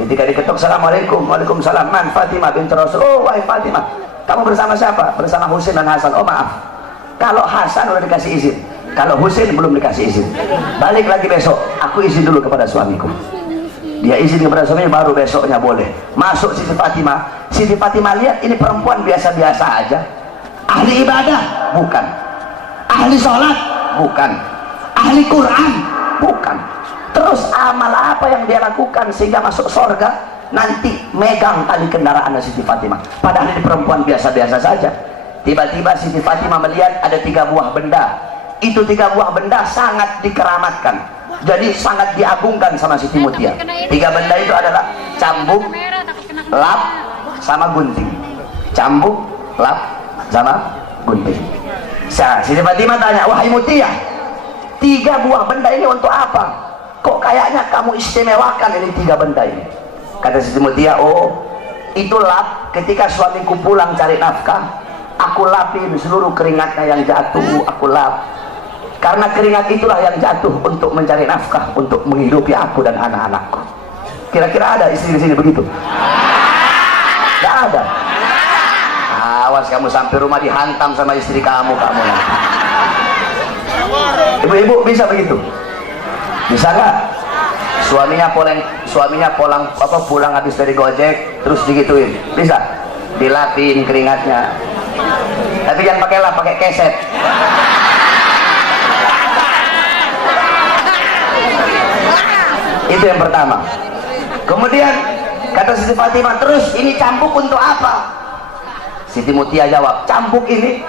Ketika diketuk, assalamualaikum, waalaikumsalam. Man, Fatimah binti Rasul. Oh wahai Fatimah, kamu bersama siapa? Bersama Husain dan Hasan. Oh maaf, kalau Hasan udah dikasih izin, kalau Husain belum dikasih izin. Balik lagi besok, aku izin dulu kepada suamiku. Dia izin kepada suaminya, baru besoknya boleh masuk Siti Fatimah. Siti Fatimah lihat ini perempuan biasa-biasa aja. Ahli ibadah? Bukan. Ahli sholat? Bukan. Ahli Quran? Bukan. Terus amal apa yang dia lakukan sehingga masuk surga? Nanti megang tali kendaraan Siti Fatimah. Padahal ini perempuan biasa-biasa saja. Tiba-tiba Siti Fatimah melihat ada 3 buah benda. Itu 3 buah benda sangat dikeramatkan. Jadi sangat diagungkan sama Siti Mutia. 3 benda itu adalah cambuk, lap, sama gunting. Cambuk, lap, sama gunting. Siti Fatimah tanya, wahai Mutia, 3 buah benda ini untuk apa? Kok kayaknya kamu istimewakan ini 3 benda ini? Kata Siti Mutia, oh itu lap, ketika suamiku pulang cari nafkah, aku lapin seluruh keringatnya yang jatuh, aku lap. Karena keringat itulah yang jatuh untuk mencari nafkah, untuk menghidupi aku dan anak-anakku. Kira-kira ada istri di sini begitu? Tidak ada. Awas kamu sampai rumah dihantam sama istri kamu nanti. Ibu-ibu bisa begitu? Bisa nggak? Suaminya pulang habis dari gojek terus digituin, bisa? Dilapin keringatnya. Tapi jangan pakai lap, pakai keset. Itu yang pertama. Kemudian kata Siti Fatimah, terus ini cambuk untuk apa? Siti Mutia jawab, cambuk ini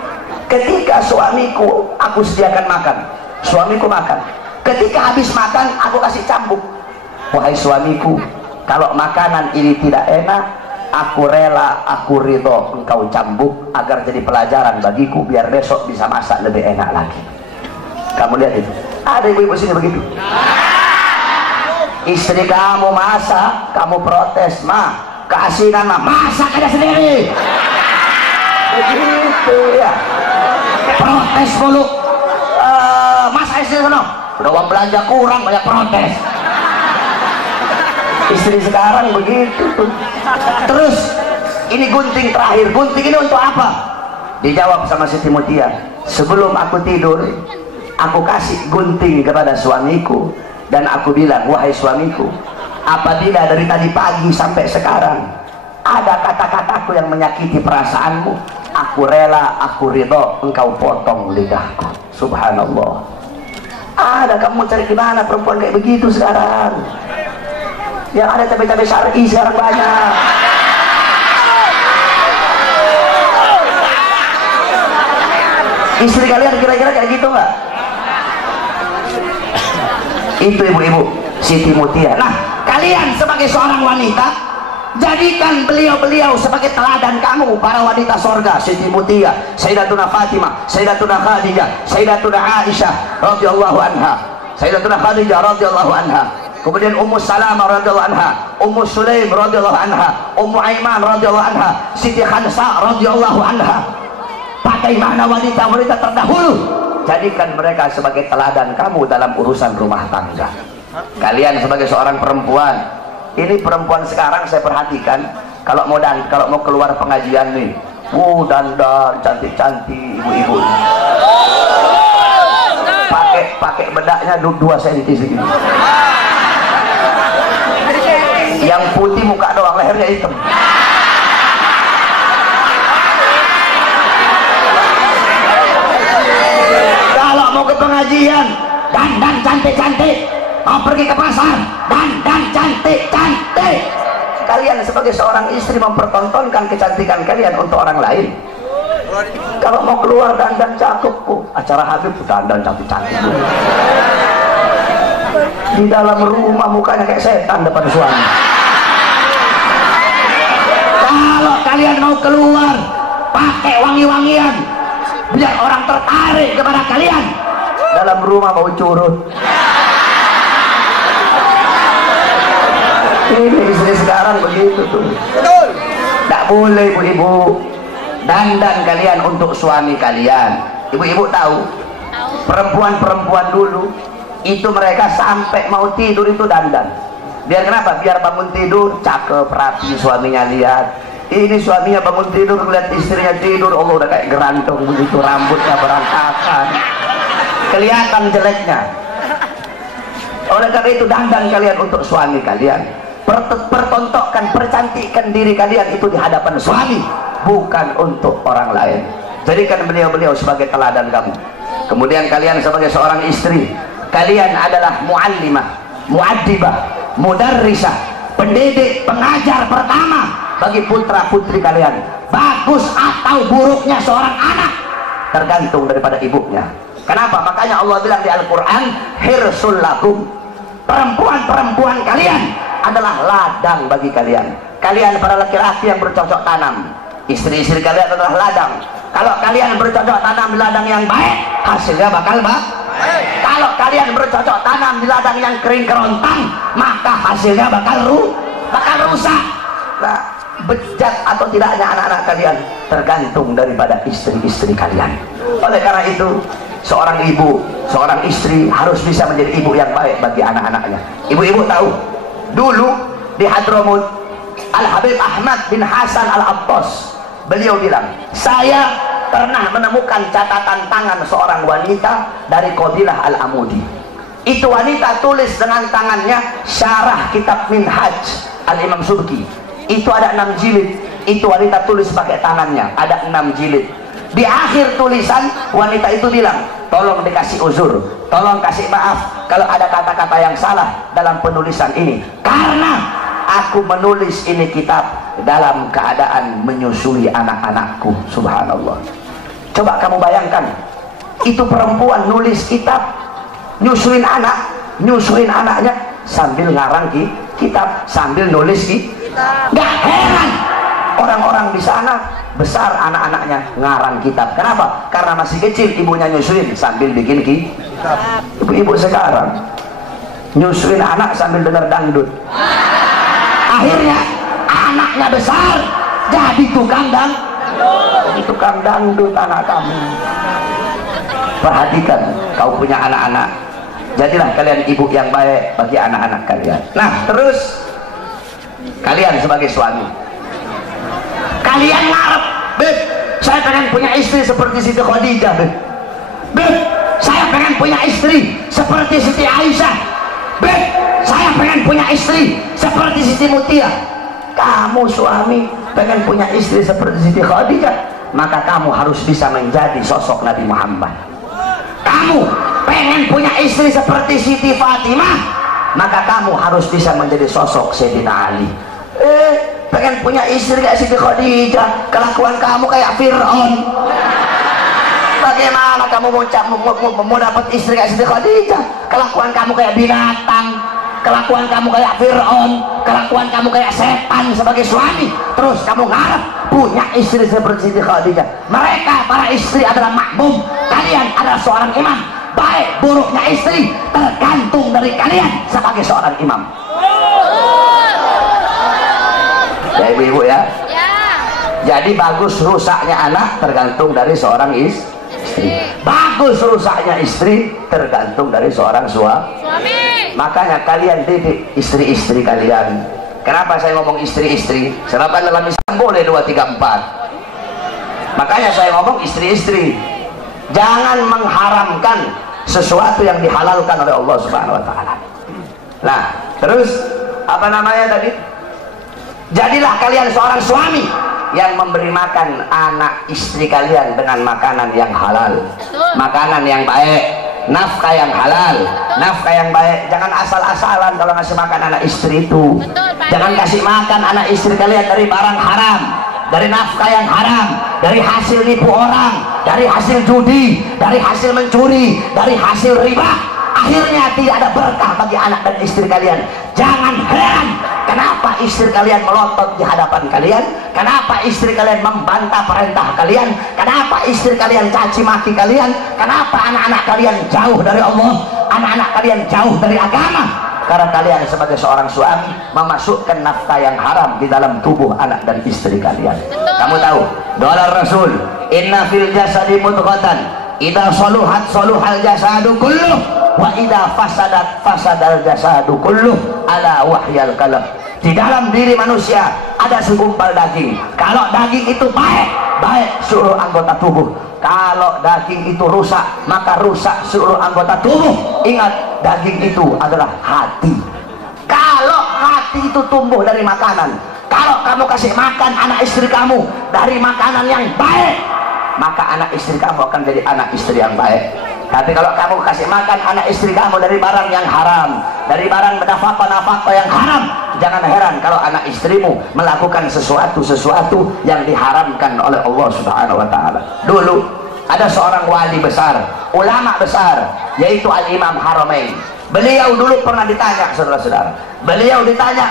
ketika suamiku aku sediakan makan, suamiku makan, ketika habis makan aku kasih cambuk. Wahai suamiku, kalau makanan ini tidak enak, aku rela, aku ridho engkau cambuk agar jadi pelajaran bagiku, biar besok bisa masak lebih enak lagi. Kamu lihat itu, ada ibu-ibu sini begitu. Istri kamu masak, kamu protes, mah keasinan mah, masak aja sendiri. Begitu ya, protes mulu. Masak istri sana, udah uang belanja kurang, banyak protes. Istri sekarang begitu tuh. Terus ini gunting terakhir, gunting ini untuk apa? Dijawab sama Siti Mutia, sebelum aku tidur aku kasih gunting kepada suamiku dan aku bilang, wahai suamiku, apabila dari tadi pagi sampai sekarang ada kata-kataku yang menyakiti perasaanmu, aku rela, aku ridho engkau potong lidahku. Subhanallah. Ada, kamu cari di mana perempuan kayak begitu sekarang? Yang ada cabai-cabai syar'i sekarang banyak. Istri kalian kira-kira kayak gitu nggak? Itu ibu-ibu Siti Mutia. Nah, kalian sebagai seorang wanita, jadikan beliau-beliau sebagai teladan kamu, para wanita sorga. Siti Mutia, Sayyidatuna Fatimah, Sayyidatuna Khadijah, Sayyidatuna Aisyah radhiyallahu anha, Sayyidatuna Khadijah radhiyallahu anha. Kemudian Ummu Salamah radhiyallahu anha, Ummu Sulaim radhiyallahu anha, Ummu Aiman radhiyallahu anha, Siti Khansa radhiyallahu anha. Bagaimana wanita-wanita terdahulu, jadikan mereka sebagai teladan kamu dalam urusan rumah tangga. Kalian sebagai seorang perempuan, ini perempuan sekarang saya perhatikan, kalau mau keluar pengajian nih, dandan cantik-cantik ibu-ibu. Pakai bedaknya 2 cm segini. Yang putih muka doang, lehernya hitam. Kalau mau ke pengajian, dandan cantik-cantik. Mau pergi ke pasar, dandan cantik-cantik. Kalian sebagai seorang istri mempertontonkan kecantikan kalian untuk orang lain. Kalau mau keluar dandan cakep, acara Habib dandan cantik-cantik. Di dalam rumah mukanya kayak setan depan suami. Kalau kalian mau keluar, pakai wangi-wangian, biar orang tertarik kepada kalian. Dalam rumah mau curut. Ini istri sekarang begitu tuh. Tidak boleh ibu-ibu. Dandan kalian untuk suami kalian. Ibu-ibu tahu, perempuan-perempuan dulu itu mereka sampai mau tidur itu dandan. Biar kenapa? Biar bangun tidur cakep, rapi, suaminya lihat. Ini suaminya bangun tidur melihat istrinya tidur, Allah udah kayak gerantong begitu, rambutnya berantakan, kelihatan jeleknya. Oleh karena itu dandan kalian untuk suami kalian. Pertontonkan, percantikkan diri kalian itu di hadapan suami, bukan untuk orang lain. Jadikan beliau-beliau sebagai teladan kamu. Kemudian kalian sebagai seorang istri, kalian adalah muallimah, muaddibah, mudarrisah, pendidik, pengajar pertama bagi putra putri kalian. Bagus atau buruknya seorang anak tergantung daripada ibunya. Kenapa? Makanya Allah bilang di Al-Quran, hirsul lakum, perempuan-perempuan kalian adalah ladang bagi kalian. Kalian para laki-laki yang bercocok tanam, istri-istri kalian adalah ladang. Kalau kalian bercocok tanam di ladang yang baik, hasilnya bakal baik. Kalau kalian bercocok tanam di ladang yang kering kerontang, maka hasilnya bakal rusak. Nah, bejat atau tidaknya anak-anak kalian tergantung daripada istri-istri kalian. Oleh karena itu, seorang ibu, seorang istri harus bisa menjadi ibu yang baik bagi anak-anaknya. Ibu-ibu tahu, dulu di Hadramut, Al-Habib Ahmad bin Hasan Al-Attas, beliau bilang, saya pernah menemukan catatan tangan seorang wanita dari Qabilah Al-Amudi. Itu wanita tulis dengan tangannya syarah kitab Minhaj Al-Imam Subki. Itu ada 6 jilid. Itu wanita tulis pakai tangannya, ada 6 jilid. Di akhir tulisan wanita itu bilang, tolong dikasih uzur, tolong kasih maaf, kalau ada kata-kata yang salah dalam penulisan ini, karena aku menulis ini kitab dalam keadaan menyusui anak-anakku. Subhanallah. Coba kamu bayangkan, itu perempuan nulis kitab, nyusuin anaknya sambil ngarang kitab, sambil nulis kitab. Gak heran orang-orang di sana besar anak-anaknya ngarang kitab. Kenapa? Karena masih kecil ibunya nyusuin sambil bikin kitab. Ibu-ibu sekarang nyusuin anak sambil dengar dangdut. Akhirnya anaknya besar jadi tukang dangdut anak kamu. Perhatikan, kau punya anak-anak, jadilah kalian ibu yang baik bagi anak-anak kalian. Nah, terus kalian sebagai suami, kalian ngarep, Beb, saya pengen punya istri seperti Siti Khadijah, Beb, saya pengen punya istri seperti Siti Aisyah, Beb, saya pengen punya istri seperti Siti Mutia. Kamu suami pengen punya istri seperti Siti Khadijah, maka kamu harus bisa menjadi sosok Nabi Muhammad. Kamu pengen punya istri seperti Siti Fatimah, maka kamu harus bisa menjadi sosok Sayyidina Ali. Pengen punya istri kayak Siti Khadijah, kelakuan kamu kayak Fir'aun. Bagaimana kamu mau dapat istri kayak Siti Khadijah? Kelakuan kamu kayak binatang, kelakuan kamu kayak Fir'aun, kelakuan kamu kayak setan sebagai suami. Terus kamu ngarep punya istri seperti Siti Khadijah. Mereka para istri adalah makmum, kalian adalah seorang imam. Baik buruknya istri tergantung dari kalian sebagai seorang imam. Ya ibu-ibu ya. Jadi bagus rusaknya anak tergantung dari seorang istri. Bagus rusaknya istri tergantung dari seorang suami. Makanya kalian didik istri-istri kalian. Kenapa saya ngomong istri-istri? Sebab dalam Islam boleh 2, 3, 4. Makanya saya ngomong istri-istri. Jangan mengharamkan sesuatu yang dihalalkan oleh Allah Subhanahu wa taala. Nah, terus apa namanya tadi? Jadilah kalian seorang suami yang memberi makan anak istri kalian dengan makanan yang halal, makanan yang baik, nafkah yang halal, nafkah yang baik. Jangan asal-asalan kalau ngasih makan anak istri itu. Jangan kasih makan anak istri kalian dari barang haram, dari nafkah yang haram, dari hasil nipu orang, dari hasil judi, dari hasil mencuri, dari hasil riba. Akhirnya tidak ada berkah bagi anak dan istri kalian. Jangan heran kenapa istri kalian melotot di hadapan kalian, kenapa istri kalian membantah perintah kalian, kenapa istri kalian caci maki kalian, kenapa anak-anak kalian jauh dari Allah, anak-anak kalian jauh dari agama. Karena kalian sebagai seorang suami memasukkan nafkah yang haram di dalam tubuh anak dan istri kalian. Kamu tahu doa Rasul, inna fil jasadi mudghatan idza saluhat saluhal jasadu kulluh wa idza fasadat fasadal jasadu kulluh ala wahyal qalb. Di dalam diri manusia ada segumpal daging. Kalau daging itu baik, baik seluruh anggota tubuh. Kalau daging itu rusak, maka rusak seluruh anggota tubuh. Ingat, daging itu adalah hati. Kalau hati itu tumbuh dari makanan, kalau kamu kasih makan anak istri kamu dari makanan yang baik, maka anak istri kamu akan jadi anak istri yang baik. Tapi kalau kamu kasih makan anak istri kamu dari barang yang haram, dari barang nafkah yang haram, jangan heran kalau anak istrimu melakukan sesuatu yang diharamkan oleh Allah Subhanahu wa taala. Dulu ada seorang wali besar, ulama besar, yaitu Al-Imam Haramain. Beliau dulu pernah ditanya, saudara-saudara. Beliau ditanya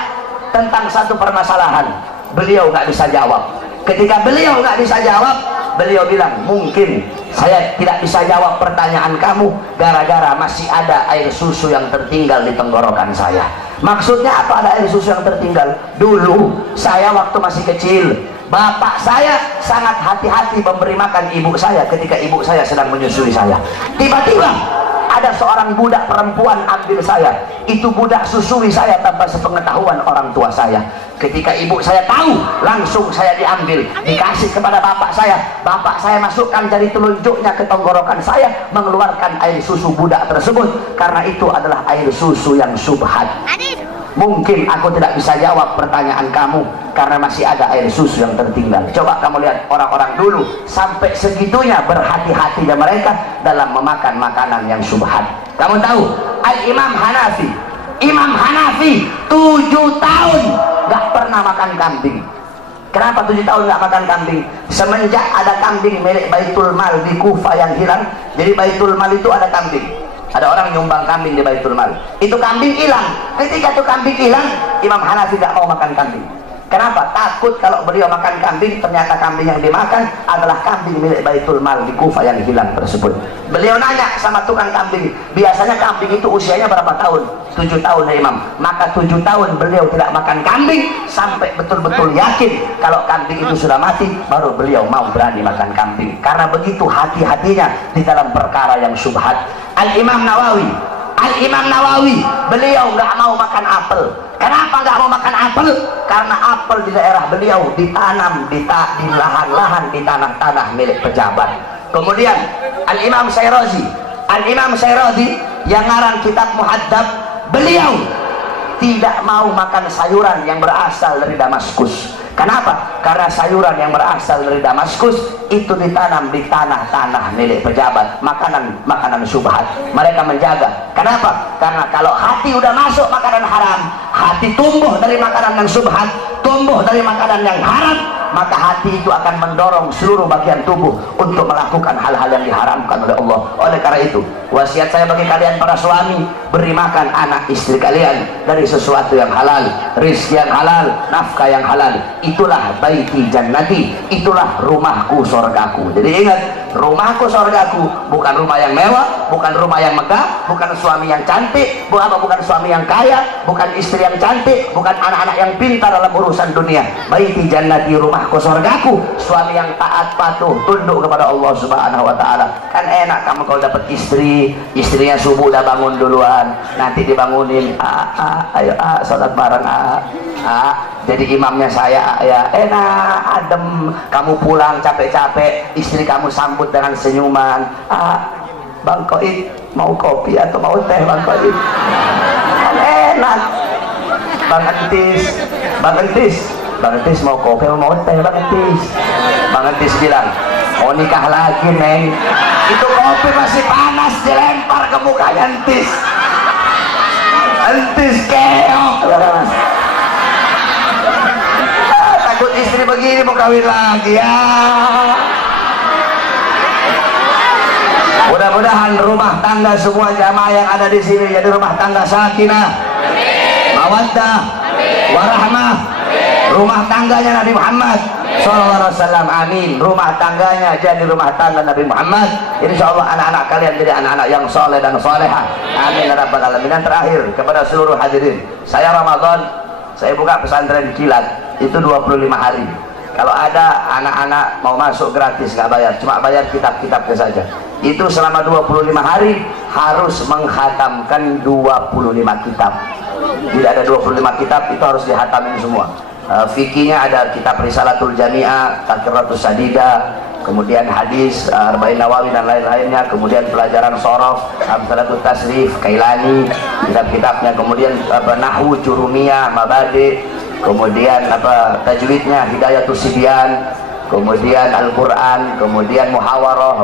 tentang satu permasalahan. Beliau nggak bisa jawab. Ketika beliau nggak bisa jawab, beliau bilang, mungkin saya tidak bisa jawab pertanyaan kamu gara-gara masih ada air susu yang tertinggal di tenggorokan saya. Maksudnya apa ada air susu yang tertinggal? Dulu saya waktu masih kecil, bapak saya sangat hati-hati memberi makan ibu saya ketika ibu saya sedang menyusui saya. Tiba-tiba ada seorang budak perempuan ambil saya. Itu budak susui saya tanpa sepengetahuan orang tua saya. Ketika ibu saya tahu, langsung saya diambil, dikasih kepada bapak saya. Bapak saya masukkan jari telunjuknya ke tenggorokan saya, mengeluarkan air susu budak tersebut. Karena itu adalah air susu yang subhat. Mungkin aku tidak bisa jawab pertanyaan kamu karena masih ada air susu yang tertinggal. Coba kamu lihat orang-orang dulu sampai segitunya berhati-hatinya mereka dalam memakan makanan yang subhat. Kamu tahu Al-Imam Hanafi. Imam Hanafi 7 tahun gak pernah makan kambing. Kenapa 7 tahun gak makan kambing? Semenjak ada kambing milik Baitul Mal di Kufah yang hilang. Jadi Baitul Mal itu ada kambing, ada orang nyumbang kambing di Baitul Mal, itu kambing hilang. Ketika itu kambing hilang, Imam Hanafi gak mau makan kambing. Kenapa? Takut kalau beliau makan kambing, ternyata kambing yang dimakan adalah kambing milik Baitul Mal di Kufah yang hilang tersebut. Beliau nanya sama tukang kambing, biasanya kambing itu usianya berapa tahun? 7 tahun ya Imam. Maka 7 tahun beliau tidak makan kambing sampai betul-betul yakin kalau kambing itu sudah mati, baru beliau mau berani makan kambing. Karena begitu hati-hatinya di dalam perkara yang syubhat. Al-Imam Nawawi, beliau nggak mau makan apel. Kenapa nggak mau makan apel? Karena apel di daerah beliau ditanam di lahan-lahan, di tanah-tanah milik pejabat. Kemudian Al-Imam Syirazi yang ngarang kitab Muhaddab, beliau tidak mau makan sayuran yang berasal dari Damaskus. Kenapa? Karena sayuran yang berasal dari Damaskus itu ditanam di tanah-tanah milik pejabat, makanan syubhat. Mereka menjaga. Kenapa? Karena kalau hati udah masuk makanan haram, hati tumbuh dari makanan yang syubhat, tumbuh dari makanan yang haram, maka hati itu akan mendorong seluruh bagian tubuh untuk melakukan hal-hal yang diharamkan oleh Allah. Oleh karena itu, wasiat saya bagi kalian para suami, beri makan anak istri kalian dari sesuatu yang halal, rizki yang halal, nafkah yang halal. Itulah baiti jannati, itulah rumahku sorgaku. Jadi ingat, rumahku sorgaku bukan rumah yang mewah, bukan rumah yang megah, bukan suami yang cantik, bukan suami yang kaya, bukan istri yang cantik, bukan anak-anak yang pintar dalam urusan dunia. Baiti jannati, rumahku sorgaku, suami yang taat patuh tunduk kepada Allah Subhanahu wa ta'ala. Kan enak kamu kalau dapat istrinya subuh udah bangun duluan, nanti dibangunin, ayo salat bareng, jadi imamnya saya, ya enak adem. Kamu pulang capek-capek, istri kamu sambut dengan senyuman. Bang Koid mau kopi atau mau teh Bang Koid? Enak. Bang Entis mau kopi atau mau teh Bang Entis? Bang Entis bilang mau nikah lagi Neng. Itu kopi masih panas dilempar ke mukanya Entis. Entis keok. Takut istri begini mau kawin lagi ya. Mudah-mudahan rumah tangga semua jamaah yang ada di sini jadi rumah tangga sakinah, mawaddah, warahmah. Rumah tangganya Nabi Muhammad SAW, amin. Rumah tangganya jadi rumah tangga Nabi Muhammad. Insyaallah anak-anak kalian jadi anak-anak yang soleh dan solehah, amin ya rabbal alamin. Dan terakhir kepada seluruh hadirin, saya Ramadan saya buka pesantren kilat itu 25 hari. Kalau ada anak-anak mau masuk gratis, nggak bayar, cuma bayar kitab-kitabnya saja. Itu selama 25 hari harus menghatamkan 25 kitab. Tidak ada 25 kitab, itu harus dihatamin semua. Fikihnya ada kitab Risalatul Jami'ah, Taqratus Sadida, kemudian hadis, Arba'in Nawawi dan lain-lainnya, kemudian pelajaran Shorof, Amsalatul Tasrif, Kailani, kitab-kitabnya, kemudian Nahwu, Jurumiyah, Mabadi, kemudian tajwidnya Hidayatus Sibyan, kemudian Al-Quran, kemudian Muhawarah,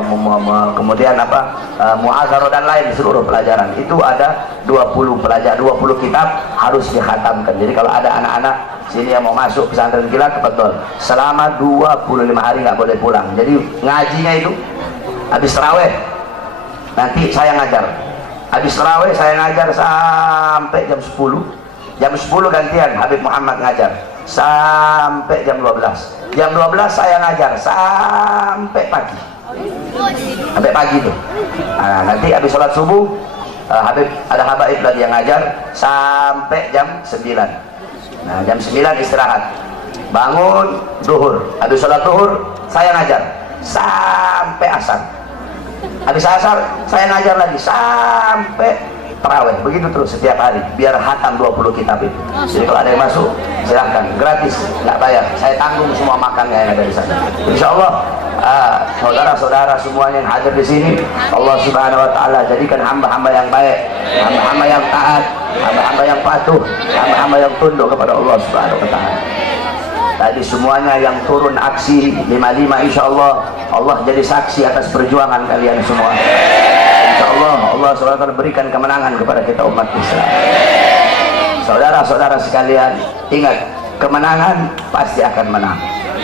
kemudian Mu'azarah dan lain seluruh pelajaran. Itu ada 20 pelajaran, 20 kitab harus dikhatamkan. Jadi kalau ada anak-anak sini yang mau masuk pesantren kilat, betul selama 25 hari nggak boleh pulang. Jadi ngajinya itu habis tarawih nanti saya ngajar, habis tarawih saya ngajar sampai jam 10. Jam 10 gantian Habib Muhammad ngajar sampai jam 12. Jam 12 saya ngajar sampai pagi. Sampai pagi tuh. Nah, nanti habis sholat subuh Habib ada habaib lagi yang ngajar sampai jam 9. Nah, jam 9 istirahat. Bangun duhur. Habis sholat duhur saya ngajar sampai asar. Habis asar saya ngajar lagi sampai tarawih. Begitu terus setiap hari biar hatam 20 kitab itu. Jadi kalau ada yang masuk silahkan, gratis, nggak bayar. Saya tanggung semua makannya yang ada di sana. Insyaallah saudara-saudara semuanya yang hadir di sini, Allah Subhanahu wa taala jadikan hamba-hamba yang baik, hamba-hamba yang taat, hamba-hamba yang patuh, hamba-hamba yang tunduk kepada Allah Subhanahu wa taala. Tadi semuanya yang turun aksi 55, insyaallah Allah jadi saksi atas perjuangan kalian semua. Insyaallah Allah SWT berikan kemenangan kepada kita umat Islam. Saudara-saudara sekalian, ingat, kemenangan pasti akan menang.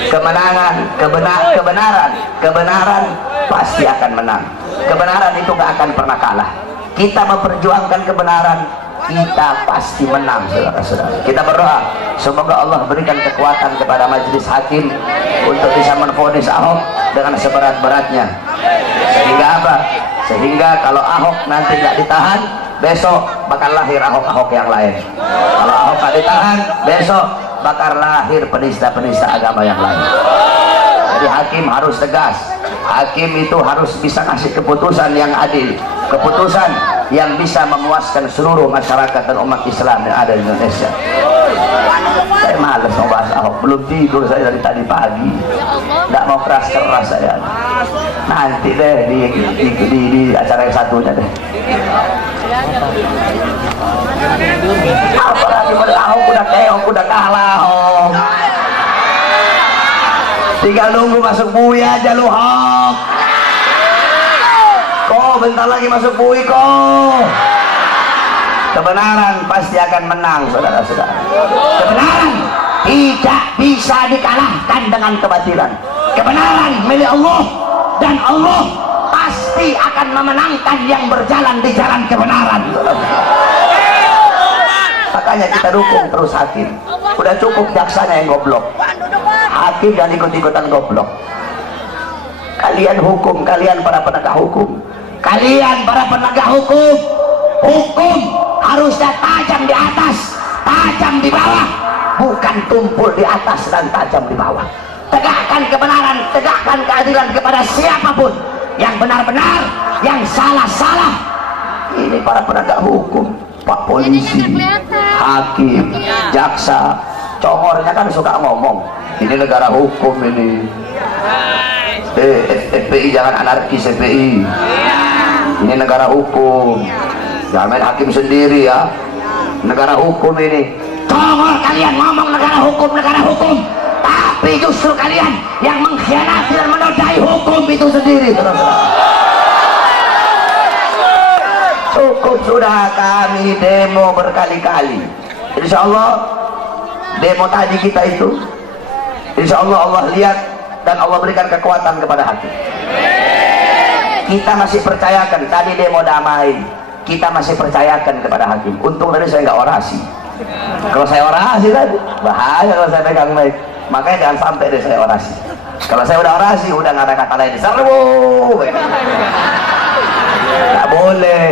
Kemenangan, kebenaran pasti akan menang. Kebenaran itu gak akan pernah kalah. Kita memperjuangkan kebenaran, kita pasti menang, saudara-saudara. Kita berdoa semoga Allah berikan kekuatan kepada majelis hakim untuk bisa menvonis Ahok dengan seberat-beratnya. Sehingga apa? Sehingga kalau Ahok nanti nggak ditahan, besok bakal lahir Ahok-Ahok yang lain. Kalau Ahok nggak ditahan, besok bakal lahir penista-penista agama yang lain. Jadi hakim harus tegas. Hakim itu harus bisa ngasih keputusan yang adil, keputusan yang bisa memuaskan seluruh masyarakat dan umat Islam yang ada di Indonesia. Saya malas mau bahas Ahok, belum tidur saya dari tadi pagi, nggak mau keras-keras saya. Nanti deh di acara yang satunya deh. Apalagi Ahok udah keok, udah kalah Ahok. Tinggal nunggu masuk bui aja lu Ahok. Kok bentar lagi masuk bui kok. Kebenaran pasti akan menang, saudara-saudara. Kebenaran tidak bisa dikalahkan dengan kebatilan. Kebenaran milik Allah, dan Allah pasti akan memenangkan yang berjalan di jalan kebenaran. Makanya kita dukung terus hakim. Udah cukup jaksanya yang goblok, hakim dan ikut-ikutan goblok. Kalian hukum, kalian para penegak hukum, kalian para penegak hukum, hukum harusnya tajam di atas, tajam di bawah, bukan tumpul di atas dan tajam di bawah. Tegakkan kebenaran, tegakkan keadilan kepada siapapun, yang benar-benar, yang salah-salah. Ini para penegak hukum, Pak Polisi, hakim, jaksa, congornya kan suka ngomong, ini negara hukum ini. FPI jangan anarkis, FPI ini negara hukum, jangan main hakim sendiri ya, negara hukum ini. Congor kalian ngomong negara hukum, tapi justru kalian yang mengkhianati dan menodai hukum itu sendiri. Cukup sudah, kami demo berkali-kali. Insya Allah demo tadi kita itu, insya Allah Allah lihat dan Allah berikan kekuatan kepada hakim. Kita masih percayakan, tadi demo damai, kita masih percayakan kepada hakim. Untung tadi saya nggak orasi. Kalau saya orasi tadi bahaya kalau saya pegang mic. Makanya jangan sampai deh saya orasi. Kalau saya udah orasi, udah nggak ada kata lain. Serbu, nggak boleh.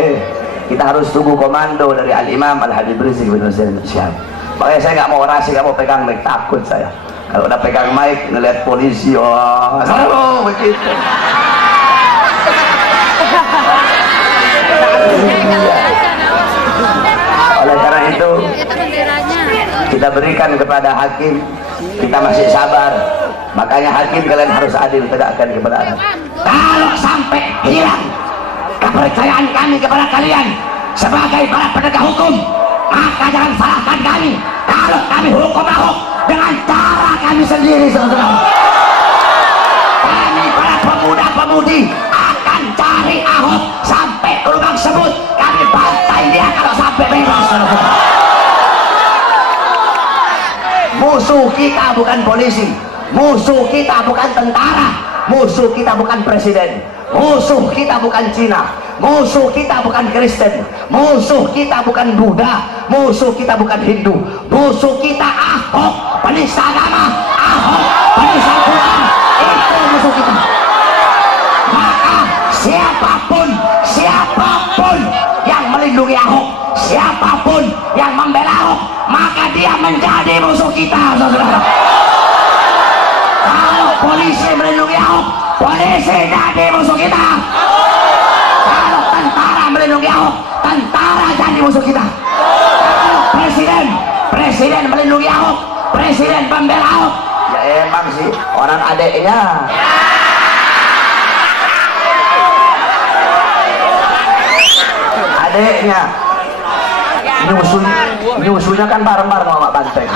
Kita harus tunggu komando dari Al-Imam Al-Habib Rizik bin Hussein Syam. Makanya saya nggak mau orasi, nggak mau pegang mic, takut saya. Kalau udah pegang mic, ngeliat polisi, oh, serbu begitu. Oleh karena itu, kita berikan kepada hakim, kita masih sabar. Makanya hakim kalian harus adil, tegakkan kebenaran. Kalau sampai hilang kepercayaan kami kepada kalian sebagai para penegak hukum, maka jangan salahkan kami kalau kami hukum Ahok dengan cara kami sendiri, saudara. Kami para pemuda-pemudi akan cari Ahok sampai ke lubang sebut, kami bantai dia kalau sampai bebas, saudara. Musuh kita bukan polisi, musuh kita bukan tentara, musuh kita bukan presiden, musuh kita bukan Cina, musuh kita bukan Kristen, musuh kita bukan Buddha, musuh kita bukan Hindu, musuh kita Ahok, penista agama, Ahok, penista Quran, itu musuh kita. Maka siapapun yang melindungi Ahok, siapapun yang membela Ahok, maka dia menjadi musuh kita, saudara. Kalau polisi melindungi Ahok, polisi jadi musuh kita. Kalau tentara melindungi Ahok, tentara jadi musuh kita. Kalau presiden melindungi Ahok, presiden pembela Ahok, ya emang sih orang adeknya. Adeknya nyusunya kan bareng-bareng sama banteng.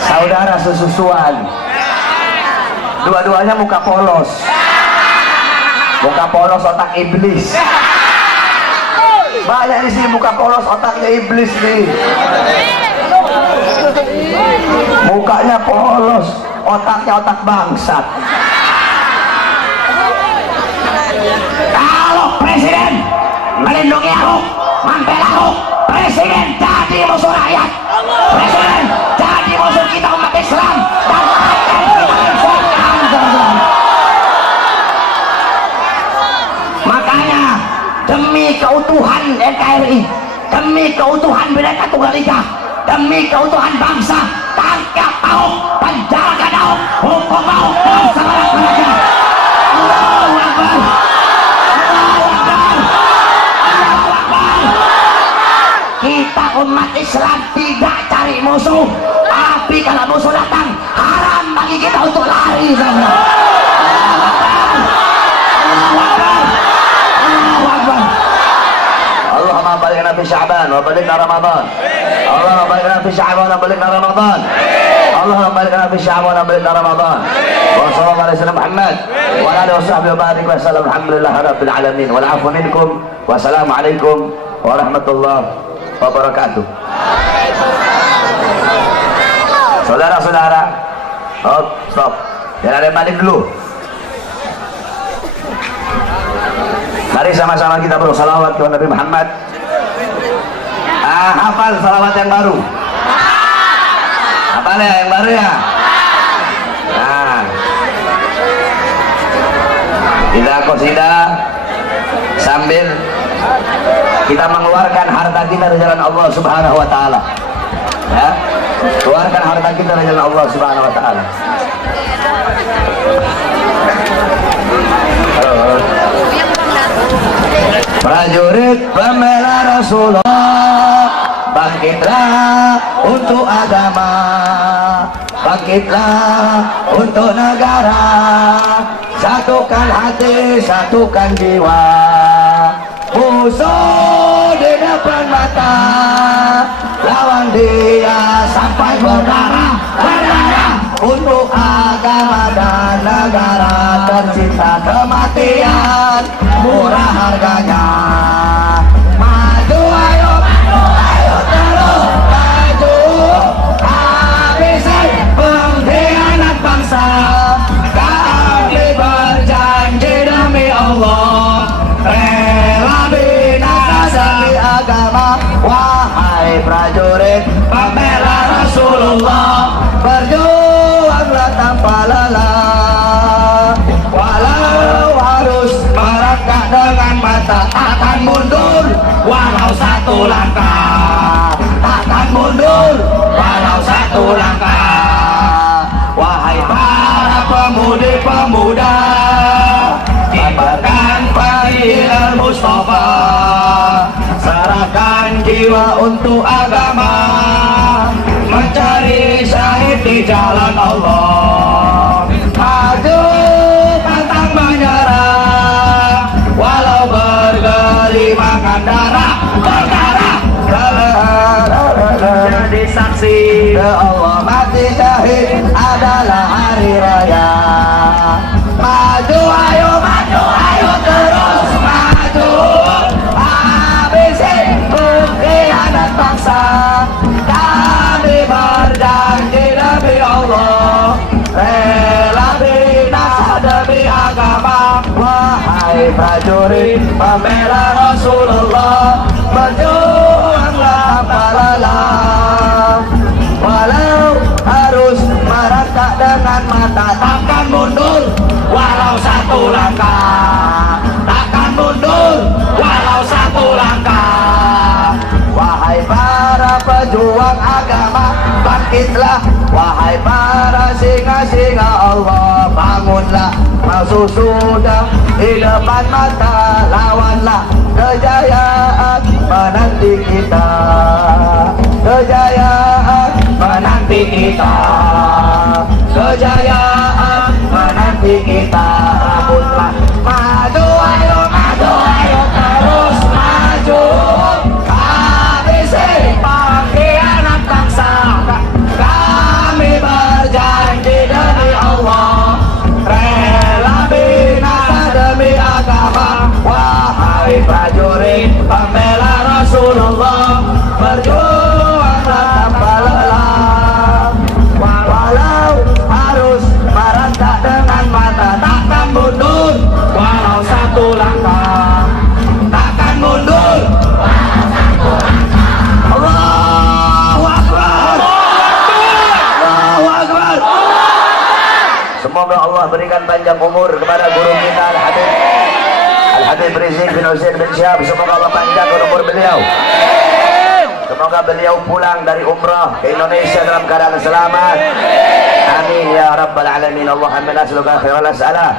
Saudara sesusuan, Dua-duanya muka polos. Muka polos otak iblis. Banyak di sini muka polos otaknya iblis nih. Mukanya polos, otaknya otak bangsat. Kalau presiden melindungi aku, membela aku, presiden jadi musuh rakyat, presiden jadi musuh kita umat Islam, dan akan kita hancurkan teman-teman. Makanya demi keutuhan NKRI, demi keutuhan Bhinneka Tunggal Ika, demi keutuhan bangsa, tangkap Ahok, penjarakan Ahok, hukum Ahok dengan seberat-beratnya. Allahu Akbar, Allahu Akbar, Allahu Akbar. Kita umat Islam tidak cari musuh, tapi kalau musuh datang haram bagi kita untuk lari saja. Allahu Akbar, Allahu Akbar. Allahumma balighna fi Sya'ban wa balighna Ramadan. Allahumma balighna fi Sya'ban wa balighna Ramadan. Allahumma balighna fi Sya'ban wa balighna Ramadan. Wa sallallahu alaihi wasallam Muhammad wa ala alihi washabbihi wa barik wa sallam. Alhamdulillahi rabbil alamin. Wal 'afwu minkum. Wassalamu alaikum warahmatullahi wabarakatuh. Saudara-saudara, stop. Jangan ada yang balik dulu. Mari sama-sama kita bersalawat kepada Nabi Muhammad. Hafal salawat yang baru. Hafal ya yang baru ya. Nah, kita qasidah sambil kita mengeluarkan harta kita dari jalan Allah Subhanahu wa taala. Ya. Keluarkan harta kita dari jalan Allah Subhanahu wa taala. Prajurit pembela Rasulullah, bangkitlah untuk agama, bangkitlah untuk negara, satukan hati, satukan jiwa, musuh di depan mata, lawan dia sampai berdarah, berdarah untuk agama dan negara, tercipta kematian murah harganya. Maju ayo terus maju, habisi pengkhianat bangsa. Kami berjanji demi Allah, rela binasa demi agama. Wahai prajurit pembela Rasulullah, berjuanglah tanpa lelah, walau harus merangkak dengan mata, takkan mundur walau satu langkah, takkan mundur walau satu langkah. Wahai para pemudi-pemuda, kibarkan panggilan Mustafa, serahkan jiwa untuk agama, mencari syahid di jalan Allah. Maju pantang menyerah, walau bergelimangan darah, berdarah, jadi saksi Allah mati syahid adalah hari raya. Maju ayo terus maju, habisi pengkhianat bangsa. Kami berjanji demi Allah, rela binasa demi agama. Wahai prajurit pembela Rasulullah, berjuanglah tanpa lelah, walau harus merangkak dengan mata, takkan mundur walau satu langkah, takkan mundur walau satu langkah. Wahai para pejuang agama, bangkitlah. Wahai para singa-singa Allah, bangunlah. Musuh sudah di depan mata, lawanlah. Kejayaan menanti kita, kejayaan menanti kita, kejayaan menanti kita. Rebutlah, maju ayo terus maju, habisi pengkhianat bangsa. Kami berjanji demi Allah, berjuanglah tanpa lelah. Walau harus merangkak dengan mata, takkan mundur walau satu langkah. Takkan mundur. Allahu Akbar. Allahu Akbar. Semoga Allah berikan panjang umur kepada guru kita Al-Habib Rizik bin Husain bin Syihab. Semoga Allah panjangkan umur beliau. Semoga beliau pulang dari umrah ke Indonesia dalam keadaan selamat. Amin ya rabbal alamin. Allahumma nas'aluka khairal as'alah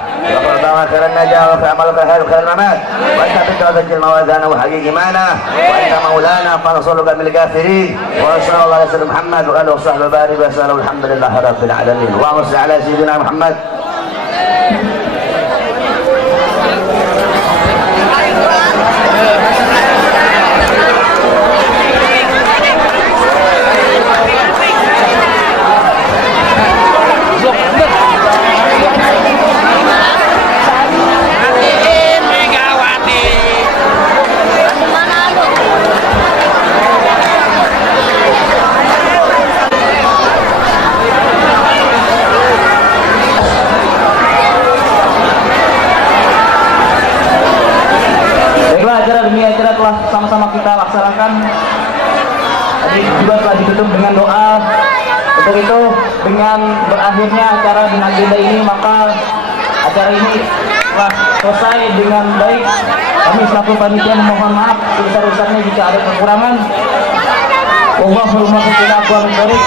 wa khairan najah wa khairal khair wa khairal mamat wa anta bitajil mawadana wa haqiqi mana wa anta maulana fansuluka bil kafirin wa sallallahu alaihi wasallam Muhammad wa alihi wa sahbihi barik wa sallallahu alhamdulillahi rabbil alamin. Wa salli ala sayyidina Muhammad. Telah sama-sama kita laksanakan. Tadi juga telah ditutup dengan doa. Untuk itu, dengan berakhirnya acara di agenda ini, maka acara ini telah selesai dengan baik. Kami selaku panitia memohon maaf sebesar-besarnya jika ada kekurangan. Wallahul muwaffiq ila aqwamit thoriq.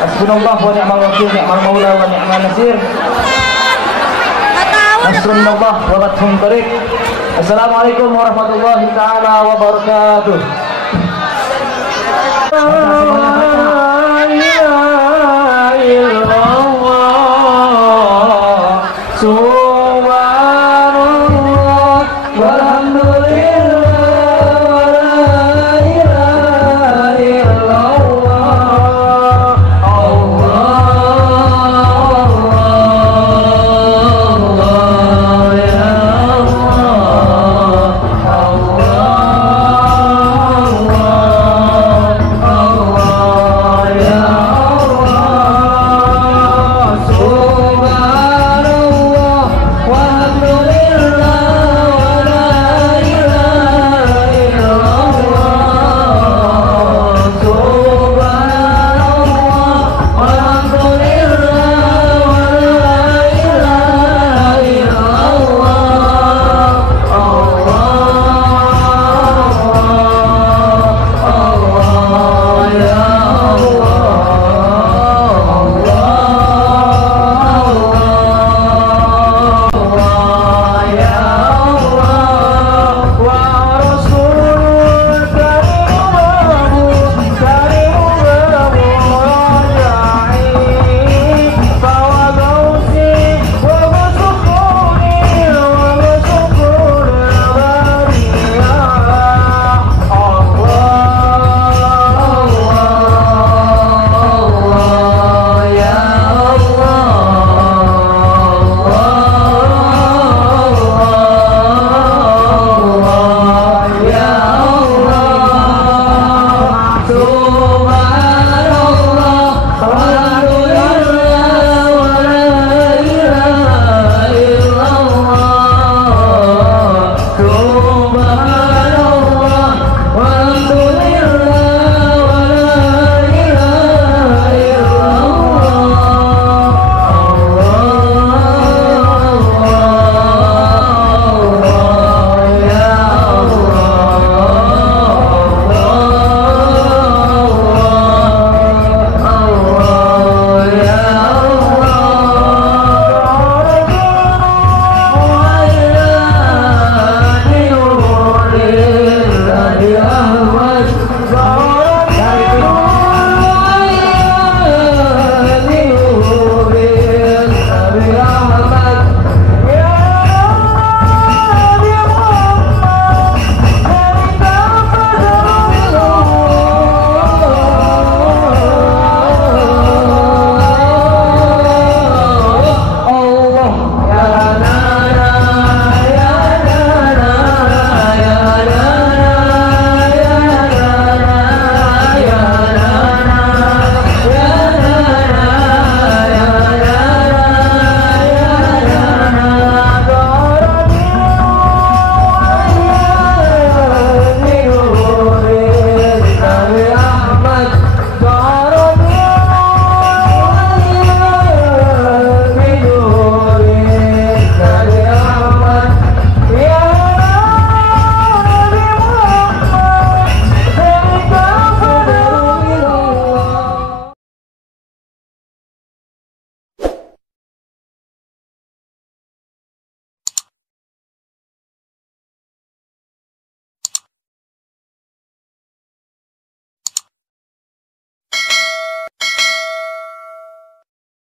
Hasbunallahu wa ni'mal wakil, ni'mal maula wa ni'mal nasir. Nasrullah wa fathun thoriq. Assalamualaikum warahmatullahi taala wabarakatuh.